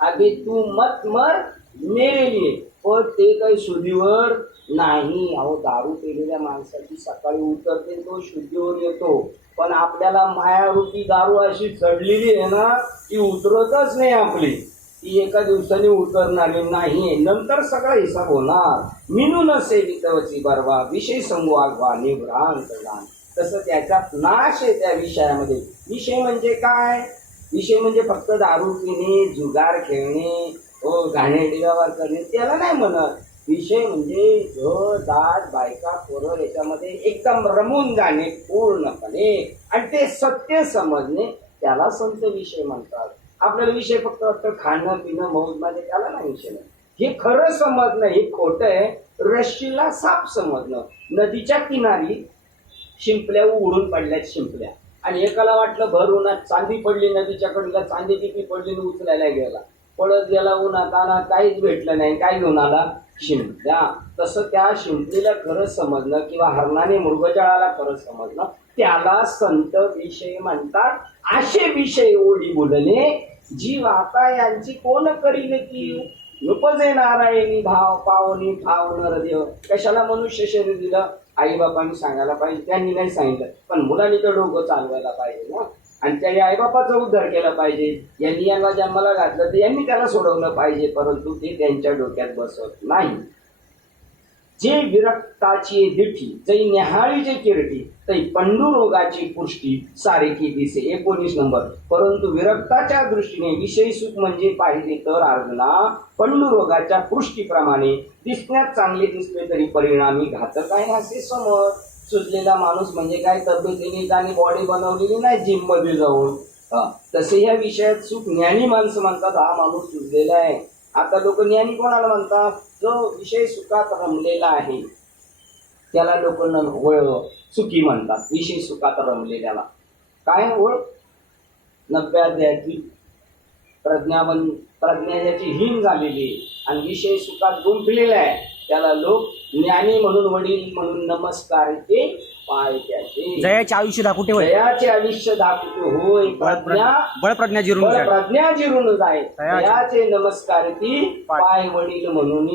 आगे तू मत मर मेरे लिए. पण ते काही शुद्धीवर नाही. अहो दारू पेलेल्या माणसाची सकाळी उतरते तो शुद्धीवर येतो, पण आपल्याला मायारूपी दारू अशी चढलेली आहे ना ती उतरतच नाही आपली, ती एका दिवसाने उतरणारी नाही. नंतर सगळा हिसाब होणार. मिनून सेवितवची बरवा विषय संवागवा निभ्रांत जाण. तसं त्याच्यात नाश आहे त्या विषयामध्ये. विषय म्हणजे काय? विषय म्हणजे फक्त दारू पिणे, जुगार खेळणे, गाणे व्यवहार करणे, त्याला नाही म्हणत. विषय म्हणजे घर दाट बायका पोरं याच्यामध्ये एकदम रमून जाणे पूर्णपणे आणि ते सत्य समजणे, त्याला संत विषय म्हणतात. आपल्याला विषय फक्त वाटतं खाणं पिणं मौज मध्ये, त्याला नाही विषय नाही. हे खरं समजणं हे खोटं आहे. रश्शीला साप समजणं. नदीच्या किनारी शिंपल्या उडून पडल्यात शिंपल्या आणि एकाला वाटलं भर उन्हात चांदी पडली, नदीच्या कडीला चांदी किती पडली आणि उचलायला गेला, पळत गेला उन्हात आला, काहीच भेटलं नाही, काय घेऊन आला? शिंपल्या. तसं त्या शिंपलीला खरं समजणं किंवा हरणाने मृगजळाला खरं समजणं, त्याला संत विषय म्हणतात. असे विषय ओढी बोलणे जीव आता यांची कोण करील की उपजे नारायणी भाव पावनी ठाव नरदेव. कशाला मनुष्य शरीर दिलं? आई बापांनी सांगायला पाहिजे, त्यांनी नाही सांगितलं, पण मुलांनी तर डोकं चालवायला पाहिजे ना, आणि त्याने आईबापाचा उद्धार केला पाहिजे. यांनी यांना जन्माला घातलं तर यांनी त्याला सोडवलं पाहिजे, परंतु ते त्यांच्या डोक्यात बसत नाही. जे विरक्ताची दिठी जै न्याहाळी जे किरटी तै पंडुरोगाची पुष्टी सारे की दिसे. 19 नंबर. परंतु विरक्ताच्या दृष्टीने विषय सुख म्हणजे पाहिजे तर अर्जुना पंडुरोगाच्या पुष्टीप्रमाणे दिसण्यात चांगले दिसले तरी परिणामी घातक आहे असे समज. सुजलेला माणूस म्हणजे काय तब्येतीने आणि बॉडी बनवलेली नाही जिम मध्ये जाऊन. तसे ह्या विषयात सुख ज्ञानी माणसं म्हणतात हा माणूस सुजलेला आहे. आता लोक ज्ञानी कोणाला म्हणतात? जो विषय सुखात रमलेला आहे त्याला लोक सुखी म्हणतात. विषय सुखात रमलेल्याला काय ओळ? 90 अध्यायाची प्रज्ञा ज्याची हीन झालेली आणि विषय सुखात गुंफलेला आहे त्याला लोक ज्ञानी म्हणून वडील म्हणून नमस्कार ते पाय त्याचे. जयाचे आयुष्य दाखवते होय, जयाचे आयुष्य दाखवते होय, बळप्रज्ञा जिरून जाय. जयाचे नमस्कार ती पाय वडील म्हणून.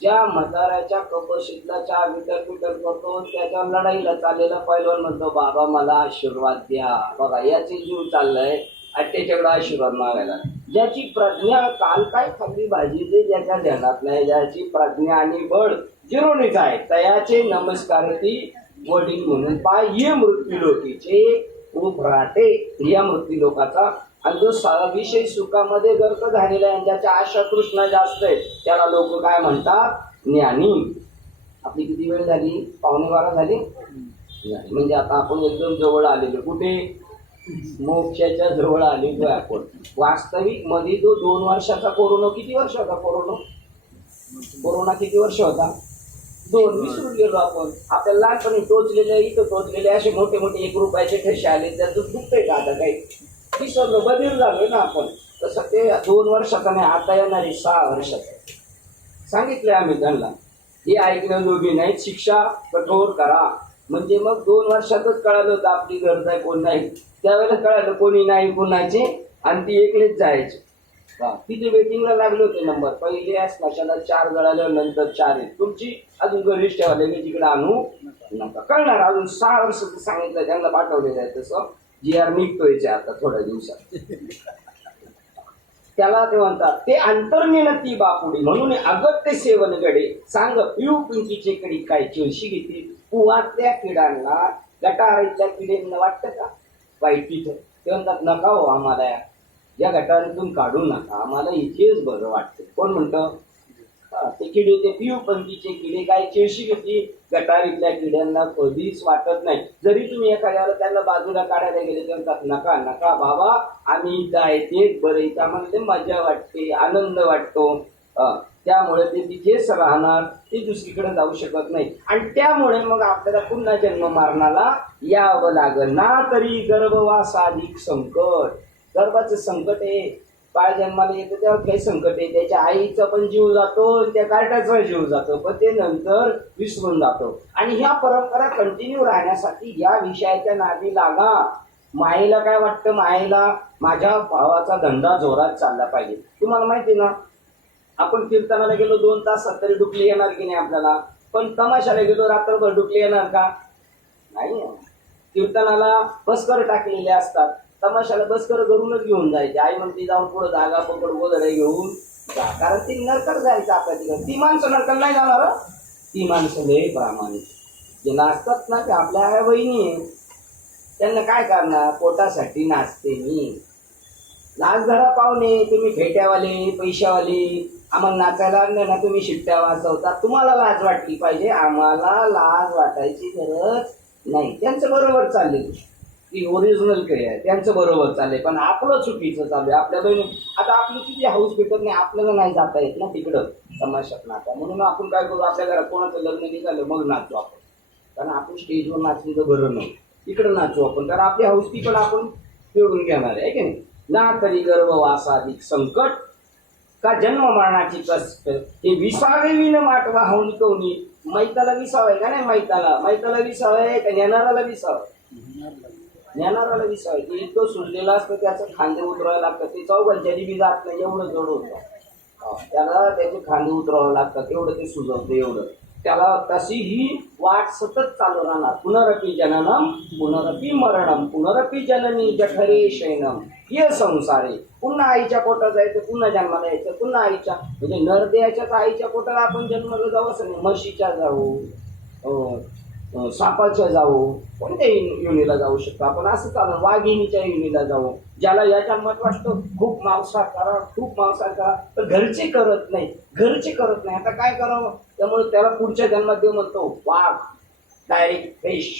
ज्या म्हाताऱ्याच्या कपशीतला चहा विटर करतो त्याच्या लढाईला चाललेला पैलवान म्हणतो बाबा मला आशीर्वाद द्या. बघा याचे जीव चाललाय आणि त्याच्याकडे आशीर्वाद मागायला. ज्याची प्रज्ञा काल काय खाल्ली भाजी ते ज्याच्या ध्यानात नाही, ज्याची प्रज्ञा आणि बळ जिरोनीच आहे तयाचे नमस्कार ती वडील म्हणून पाय. ये मृत्यू लोकीचे उभराटे या मृत्यू लोकाचा. आणि जो विषय सुखामध्ये गर्क झालेला आहे ज्याच्या आशा कृष्ण जास्त आहे त्याला लोक काय म्हणतात? ज्ञानी. आपली किती वेळ झाली? 11:15 झाली. म्हणजे आता आपण एकदम जवळ आलेलो. कुठे? मोक्षाच्या जवळ आलेलो आहे आपण. वास्तविक मध्ये तो 2 वर्षाचा कोरोना. किती वर्ष होता कोरोना किती वर्ष होता? 2. विसरून गेलो आपण. आपल्याला लहानपणी टोचलेले इथं टोचलेले असे मोठे मोठे 1 रुपयाचे ठसे आले त्यात दुखतंय का? आता काही विसरलो, बदल झालोय ना आपण. तसं ते 2 वर्षाचा नाही, आता येणारी 6 वर्षाचा. सांगितलंय आम्ही त्यांना हे ऐकण्याजोगी नाही, शिक्षा कठोर करा. म्हणजे मग 2 वर्षातच कळालं होतं आपली गरज आहे कोण नाही. त्यावेळेला कळालं कोणी नाही कोणाचे आणि ती एकलेच जायचे. तिथे वेटिंगला लागले होते नंबर. पहिले स्मशानात 4 गळाल्या नंतर 4 आहेत. तुमची अजून गरिष्ठ ठेवाले तिकडे आणू नका. कळणार अजून 6 वर्ष सांगितलं त्यांना पाठवलेलं आहे. तसं GR निघतोय आता थोड्या दिवसात. त्याला ते म्हणतात ते अंतर्निनती बापुडी म्हणून अगत्य सेवन गडे सांग पिऊ पिंकीचे कडी काय चिळशी घेतली. पुवातल्या किडांना गटारीतल्या किडेंना वाटतं का वाईट तिथं? ते म्हणतात नका हो, आम्हाला या गटारीतून काढू नका, आम्हाला इथेच बरं वाटतं. कोण म्हणतं? ते किडे, ते पिऊपंथीचे किडे काय चिळशी घेतली, गटारीतल्या किड्यांना कधीच वाटत नाही. जरी तुम्ही एखाद्याला त्यांना बाजूला काढायला गेले तर म्हणतात नका नका बाबा, आम्ही इथं आहे तेच बरं, इथं आम्हाला ते मजा वाटते, आनंद वाटतो. त्यामुळे ते तिथेच राहणार, ते दुसरीकडे जाऊ शकत नाही. आणि त्यामुळे मग आपल्याला पुन्हा जन्म मारणाला यावं लागल ना. तरी गर्भवासाधिक संकट, गर्भाचं संकट आहे. बाळ जन्माला येतं तेव्हा काही संकट आहे, त्याच्या आईचा पण जीव जातो, त्या कार्टाचा जीव जातो, पण ते नंतर विसरून जातो. आणि ह्या परंपरा कंटिन्यू राहण्यासाठी या विषयाच्या नादी लागा. मायेला काय वाटतं? मायेला माझ्या भावाचा धंदा जोरात चालला पाहिजे. तुम्हाला माहिती ना, आपण कीर्तनाला गेलो 2 तासात तरी डुकली येणार की नाही आपल्याला, पण तमाशाला गेलो रात्रभर डुकली येणार का? नाही. कीर्तनाला बसकर टाकलेले असतात, तमाशाला बसकर घरूनच घेऊन जायचे. आई म्हणते जाऊन पुढे जागा पकड गोधडे घेऊन जा, कारण ती नरकर जायचं आपल्या तिकडे. ती माणसं नरकर नाही जाणार. ती माणसं लय प्रामाणिक जे नाचतात ना, ते आपल्या आया बहिणी आहे. त्यांना काय करणार, पोटासाठी नाचते मी. लाज धरा पाहुणे, तुम्ही फेट्यावाले पैशावाले, आम्हाला नाचायला आणलं ना, तुम्ही शिट्ट्या वाजवता, तुम्हाला लाज वाटली पाहिजे, आम्हाला लाज वाटायची गरज नाही. त्यांचं बरोबर चालले, ती ओरिजिनल काही आहे, त्यांचं बरोबर चाललंय, पण आपलं चुकीचं चालू आहे. आपल्या बहिणी आता आपली किती हाऊस भेटत नाही, आपल्याला नाही जाता येत ना तिकडं तमाशात नाचा. म्हणून आपण काय करू, आपल्या घरात कोणाचं लग्न निघालं मग नाचू आपण, कारण आपण स्टेजवर नाचलं तर बरं नाही, इकडं नाचू आपण, कारण आपली हाऊस ती पण आपण फेडून घेणार आहे की नाही. ना तरी गर्भवासाधिक संकट, का जन्म मरणाची कष्ट, हे विसावे विन माटवा होऊन कवनी. मैताला विसाव आहे का नाही? मैताला विसाव आहे का नेणाराला विसाव? नेणाराला विसाव आहे. इतकं सुजलेलं असतं, त्याचं खांदे उतरावं लागतं, ते चौघांच्या बी जात नाही, एवढं जड होतं त्याला, त्याचे खांदे उतरावं लागतात, एवढं ते सुजवतं एवढं. त्याला तशी ही वाट सतत चालू राहणार. पुनरपी जननम पुनरपी मरणम पुनरपी जननी जठरे शयनम हे संसारे. पुन्हा आईच्या पोटात जायचं, पुन्हा जन्माला यायचं, पुन्हा आईच्या, म्हणजे नरदेहाच्या तर आईच्या पोटाला आपण जन्माला जाऊ असं नाही, म्हशीच्या जाऊ, सापाच्या जाऊ, कोणत्या योनीला जाऊ शकतो आपण, असं चालू वाघिणीच्या योनीला जाऊ. ज्याला या जन्मात वाटतं खूप मांसाहार करा, खूप मांसाहार करा, तर घरचे करत नाही, आता काय करावं? त्यामुळे त्याला पुढच्या जन्मात देव म्हणतो वाघ, डायरेक्ट फिश,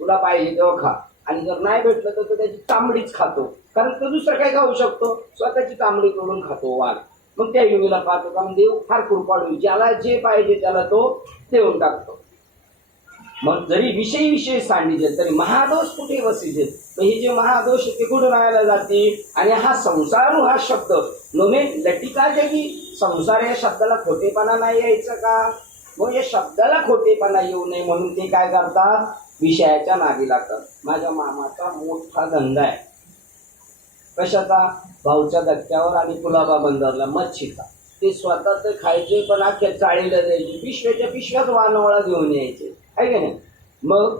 तुला पाहिजे तेव्हा खा. आणि जर नाही भेटलं तर त्याची चामडीच खातो, कारण तो दुसरं काय खाऊ शकतो, स्वतःची चामडी तोडून खातो वाघ. मग त्या योनीला पाहतो, कारण देव फार कृपाळू, ज्याला जे पाहिजे त्याला तो देऊन टाकतो. मग जरी विषय सांगितले तरी महादोष कुठे वसिते. हे जे महादोष ते कुठे राहायला जाते. आणि हा संसारू हा शब्द नोमे लटिका जगी, संसार या शब्दाला खोटेपणा नाही यायचं का? मग या शब्दाला खोटेपणा येऊ नये म्हणून ते काय करतात, विषयाच्या नादी लागतात. माझ्या मामाचा मोठा धंदा आहे, कशाचा? भाऊच्या धक्क्यावर आणि कुलाबा बंदरला मच्छीचा. ते स्वतः तर खायचे, पण अख्ख्या चाळीला द्यायचे, पिशव्याच वानवळा घेऊन यायचे, आहे का नाही? मग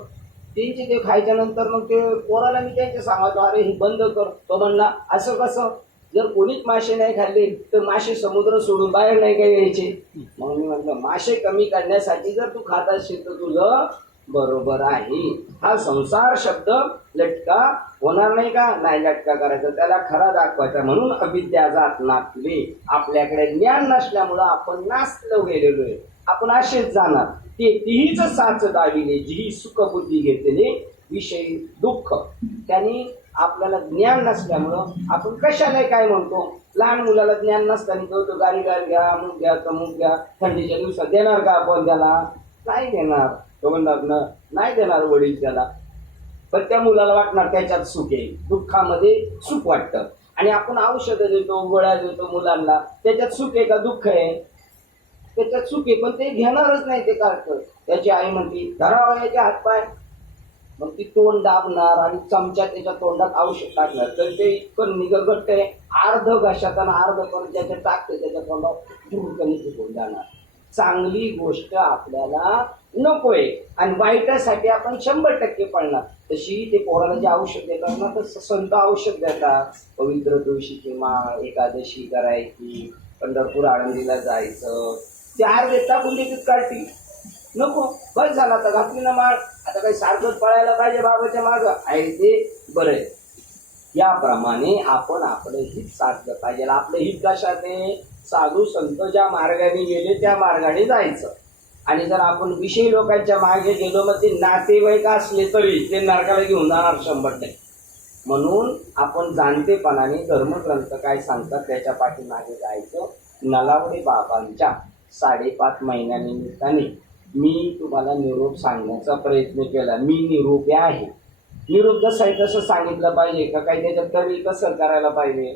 त्यांचे ते खायच्या नंतर मग ते पोराला मी त्यांचे सांगायचो, अरे हे बंद कर. तो म्हणला असं कसं, जर कोणीच मासे नाही खाल्ले तर मासे समुद्र सोडून बाहेर नाही काय यायचे. मग मी म्हटलं मासे कमी करण्यासाठी जर तू खात असेल तर तुझं बरोबर आहे. हा संसार शब्द लटका होणार नाही का? नाही लटका करायचा, त्याला खरा दाखवायचा. म्हणून अविद्या जात नाचले. आपल्याकडे ज्ञान नसल्यामुळं आपण नाचलो गेलेलो आहे, आपण असेच जाणार. ते तीच साच दाविले जी सुखबुद्धी घेतलेले विषय दुःख. त्यांनी आपल्याला ज्ञान नसल्यामुळं आपण कशाला काय म्हणतो. लहान मुलाला ज्ञान नसताना तो गाडी घ्या, मुग घ्या, तमुक घ्या, थंडीच्या दिवसात देणार का आपण त्याला? नाही देणार. तो म्हणणार ना, नाही देणार वडील त्याला. पण त्या मुलाला वाटणार त्याच्यात सुख आहे, दुःखामध्ये सुख वाटतं. आणि आपण औषधं देतो, गोळ्या देतो मुलांना, त्याच्यात सुख आहे का दुःख आहे? त्याच्यात सुख आहे, पण ते घेणारच नाही ते काढतं. त्याची आई म्हणते धरावं याचे हातपाय, मग ती तोंड दाबणार आणि चमचा त्याच्या तोंडात औषध टाकणार, तर ते इतकं निगरगट्ट आहे, अर्ध घशात आणि अर्ध पण त्याच्या टाकते त्याच्या तोंडात धुरकणी फुटून जाणार. चांगली गोष्ट आपल्याला नकोय आणि वाईटासाठी आपण 100% पळणार. तशी ते पोराला जे औषध देतात ना, तर संत औषध देतात. पवित्र तुळशीची माळ, एकादशी करायची, पंढरपूर आळंदीला जायचं, ते अर्धे टाकून देतात काढती. नको, बस झाला आता घातली ना माळ, आता काही सारखंच पळायला पाहिजे बाबाच्या मागं आहे ते बरं आहे. याप्रमाणे आपण आपलं हित साधलं पाहिजे. आपलं हित कशात आहे? साधू संत ज्या मार्गाने गेले त्या मार्गाने जायचं. आणि जर आपण विषयी लोकांच्या मागे गेलो मग ते नातेवाईक असले तरी ते नरकाला घेऊन जाणार 100%. म्हणून आपण जाणतेपणाने धर्मग्रंथ काय सांगतात त्याच्या पाठीमागे जायचं. नलावडे बाबांच्या 5.5 महिन्यानिमित्ताने मी तुम्हाला निरोप सांगण्याचा प्रयत्न केला. मी निरोपी आहे. निरोप जसं आहे तसं सांगितलं पाहिजे का काही त्याच्यात कमी कसं करायला पाहिजे?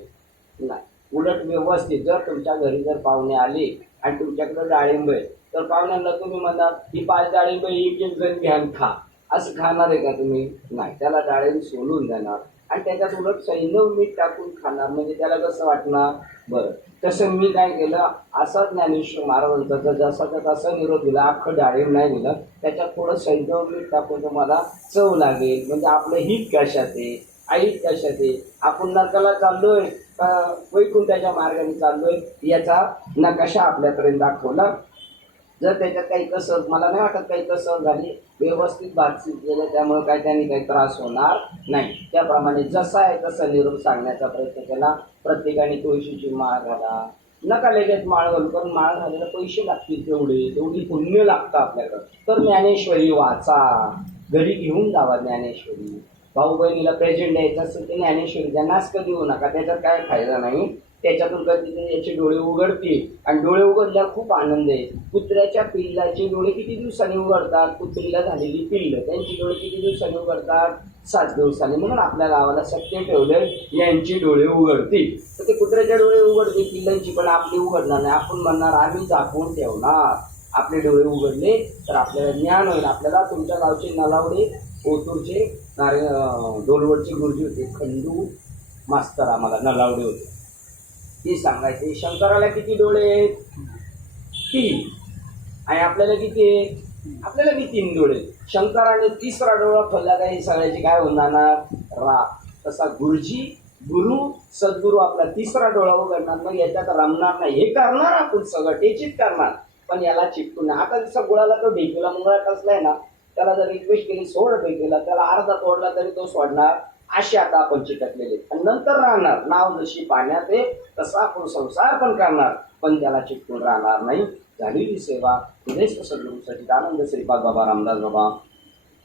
नाही, उलट व्यवस्थित. जर तुमच्या घरी जर पाहुणे आले आणि तुमच्याकडे डाळिंब आहे तर पाहुण्यांना तुम्ही म्हणा ही 5 डाळिंब एक जण घ्या खा, असं खाणार आहे का तुम्ही? नाही, त्याला डाळिंब सोलून देणार आणि त्याच्यात उलट सैंधव मीठ टाकून खाणार. म्हणजे त्याला कसं वाटणार? बरं, तसं मी काय केलं, असा ज्ञानेश्वर महाराजांचा जसा तसा निरोप दिला. अख्खं डाळिंब नाही दिलं, त्याच्यात थोडं सैंधव मीठ टाकून तुम्हाला चव लागेल. म्हणजे आपलं हित कशात आहे, ऐत कशात आहे, आपण नरकाला चाललोय का वैकुंठाच्या मार्गाने चाललोय याचा नकाशा आपल्यापर्यंत दाखवला. जर त्याच्यात काही कसर, मला नाही वाटत काही कसर झाली, व्यवस्थित बातचीत केलं त्यामुळे काय त्यांनी काही त्रास होणार नाही. त्याप्रमाणे जसा आहे तसा निरोप सांगण्याचा प्रयत्न केला. प्रत्येकाने तुळशीची माळ घाला, नका लगेच माळ घालू, कारण माळ घालायला पैसे लागतील तेवढी पुण्य लागतं आपल्याकडं. तर ज्ञानेश्वरी वाचा, घरी घेऊन जावा ज्ञानेश्वरी. भाऊ बहिणीला प्रेझेंट द्यायचं असेल ते ज्ञानेश्वरीचा नाश्ता देऊ नका, त्याच्यात काय फायदा नाही. त्याच्यातून कधी याचे डोळे उघडतील आणि डोळे उघडल्यावर खूप आनंद आहे. कुत्र्याच्या पिल्लाचे डोळे किती दिवसांनी उघडतात? कुत्रीला झालेली पिल्लं त्यांची डोळे किती दिवसांनी उघडतात? 7 दिवसांनी. म्हणून आपल्या गावाला सत्य ठेवले यांची डोळे उघडतील. तर ते कुत्र्याच्या डोळे उघडतील, पिल्लांची पण आपली उघडणार नाही. आपण म्हणणार आम्ही झाकून ठेवणार. आपले डोळे उघडले तर आपल्याला ज्ञान होईल. आपल्याला तुमच्या गावचे नलावडे ओतूरचे डोलवडचे गुरुजी होते, खंडू मास्तर आम्हाला नलावडे होते, ते सांगायचे शंकराला किती डोळे आहेत? 3. आणि आपल्याला किती आहे? आपल्याला बी 3 डोळे. शंकराने 3रा डोळा खोलला काही सगळ्याची काय होणार? राग. तसा गुरु सद्गुरू आपला 3रा डोळा उघडणार. मग याच्यात रमणार नाही. हे करणार आपण सगळं टेचित करणार, पण याला चिपकून नाही. आता जसा गुळाला तो ढेकीला मुंगळा असलाय ना, त्याला जर रिक्वेस्ट केली सोड ढेकीला, त्याला अर्धा तोडला तरी तो सोडणार. अशी आता आपण चिटकलेले आणि नंतर राहणार. नाव जशी पाण्यात आहे तसा आपण संसार पण करणार, पण त्याला चिटकून राहणार नाही. झालेली सेवा हृदयस्थ सद्गुरू सच्चिदानंद श्रीपाद बाबा रामदास बाबा,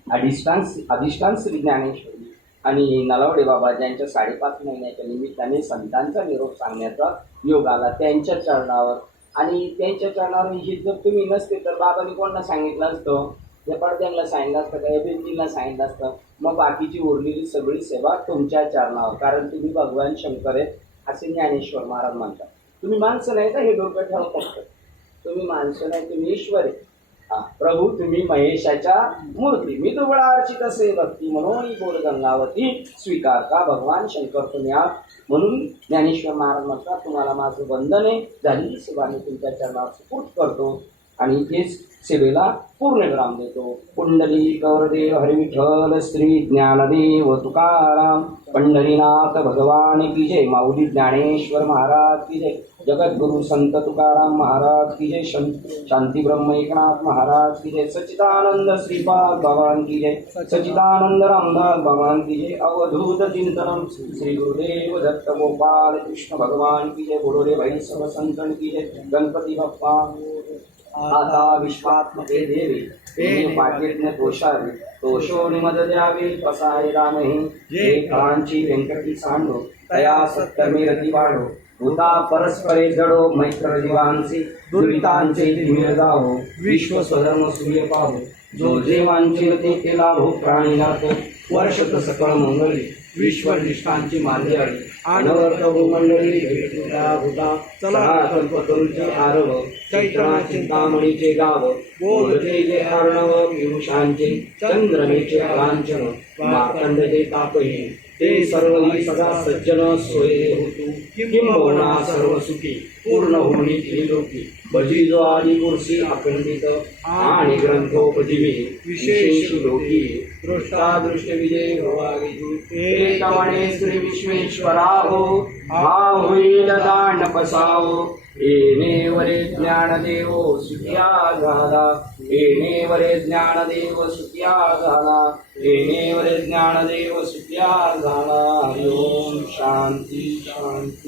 अधिष्ठान श्री ज्ञानेश्वरी आणि नलावडे बाबा ज्यांच्या 5.5 महिन्याच्या निमित्ताने संतांचा निरोप सांगण्याचा योग आला त्यांच्या चरणावर. आणि त्यांच्या चरणावर हे जर तुम्ही नसते तर बाबांनी कोणाला सांगितलं असतं? या पडद्यांना सांगितलं असतं का? या भिंतींना सांगितलं असतं? मग बाकीची उरलेली सगळी सेवा तुमच्या चरणावर, कारण तुम्ही भगवान शंकर आहेत असे ज्ञानेश्वर महाराज म्हणतात. तुम्ही माणसं नाही का? हे डोकं ठेवतात. तुम्ही माणसं नाही, तुम्ही ईश्वर आहे. प्रभू तुम्ही महेशाच्या मूर्ती, मी तुबळा अर्चित असे भक्ती म्हणून बोल गंगावती स्वीकार का भगवान शंकर तुम्ही आहात. म्हणून ज्ञानेश्वर महाराज म्हणतात तुम्हाला माझं वंदन आहे, झालेली सेवा मी तुमच्या चरणावर सुपूर्द करतो आणि तेच सेवेला पूर्ण विराम देतो. पुंडली कौरदेव हरिविठ्ठल श्री ज्ञानदेव तुकाराम पंढरीनाथ भगवान की जय. माऊली ज्ञानेश्वर महाराज की जय. जगद्गुरु संत तुकाराम महाराज की जय. शांती ब्रह्म एकनाथ महाराज की जय. सच्चिदानंद श्रीपाद भगवान की जय. सच्चिदानंद रामदास भगवान की जय. अवधूत चिंतनम श्री गुरुदेव दत्त गोपाल कृष्ण भगवान की जय. बोलोरे भाई सर्व संतन की जय. गणपती बाप्पा आता विश्वात्मके देवी ते पाटीतने दोषावी दोषोनी मद द्यावी पसारे रामही जे फळांची व्यंकटी सांडो तया सत्तमी रती वाढो भूता परस्परे जडो मैत्र जीवांचे दुरितांचे धीमे जावो विश्व स्वधर्म सूर्य पाहो जो जे वांछिल ते लाभो प्राणी नातो वर्षत सकळ मंगली विश्वनिष्ठांची मांदियाळी अनवर्त मंडळी भेटूया भूता चला कल्पतरूचे आरव चैतना चिंतामणीचे गाव बोलते जे अर्णव पियुषांचे चंद्रमेचे लांछन मार्कंडचे तापही ते सर्वही सदा सज्जन सोये होतू किंबहुना सर्व सुखी पूर्ण होणी त्रिलोकी भजी जो आदी कुर्सी अखंडित आणि ग्रंथोपजीवी विशेष लोकी दृष्टादृष्ट विजय भवाविदू एकमणे श्री विश्वेश्वरा हो हा होईल दांड पसावो येणेवरे ज्ञानदेव सुखिया झाला येणेवरे ज्ञानदेव सुखिया झाला येणेवरे ज्ञानदेव सुखिया झाला. ओम शांती शांती.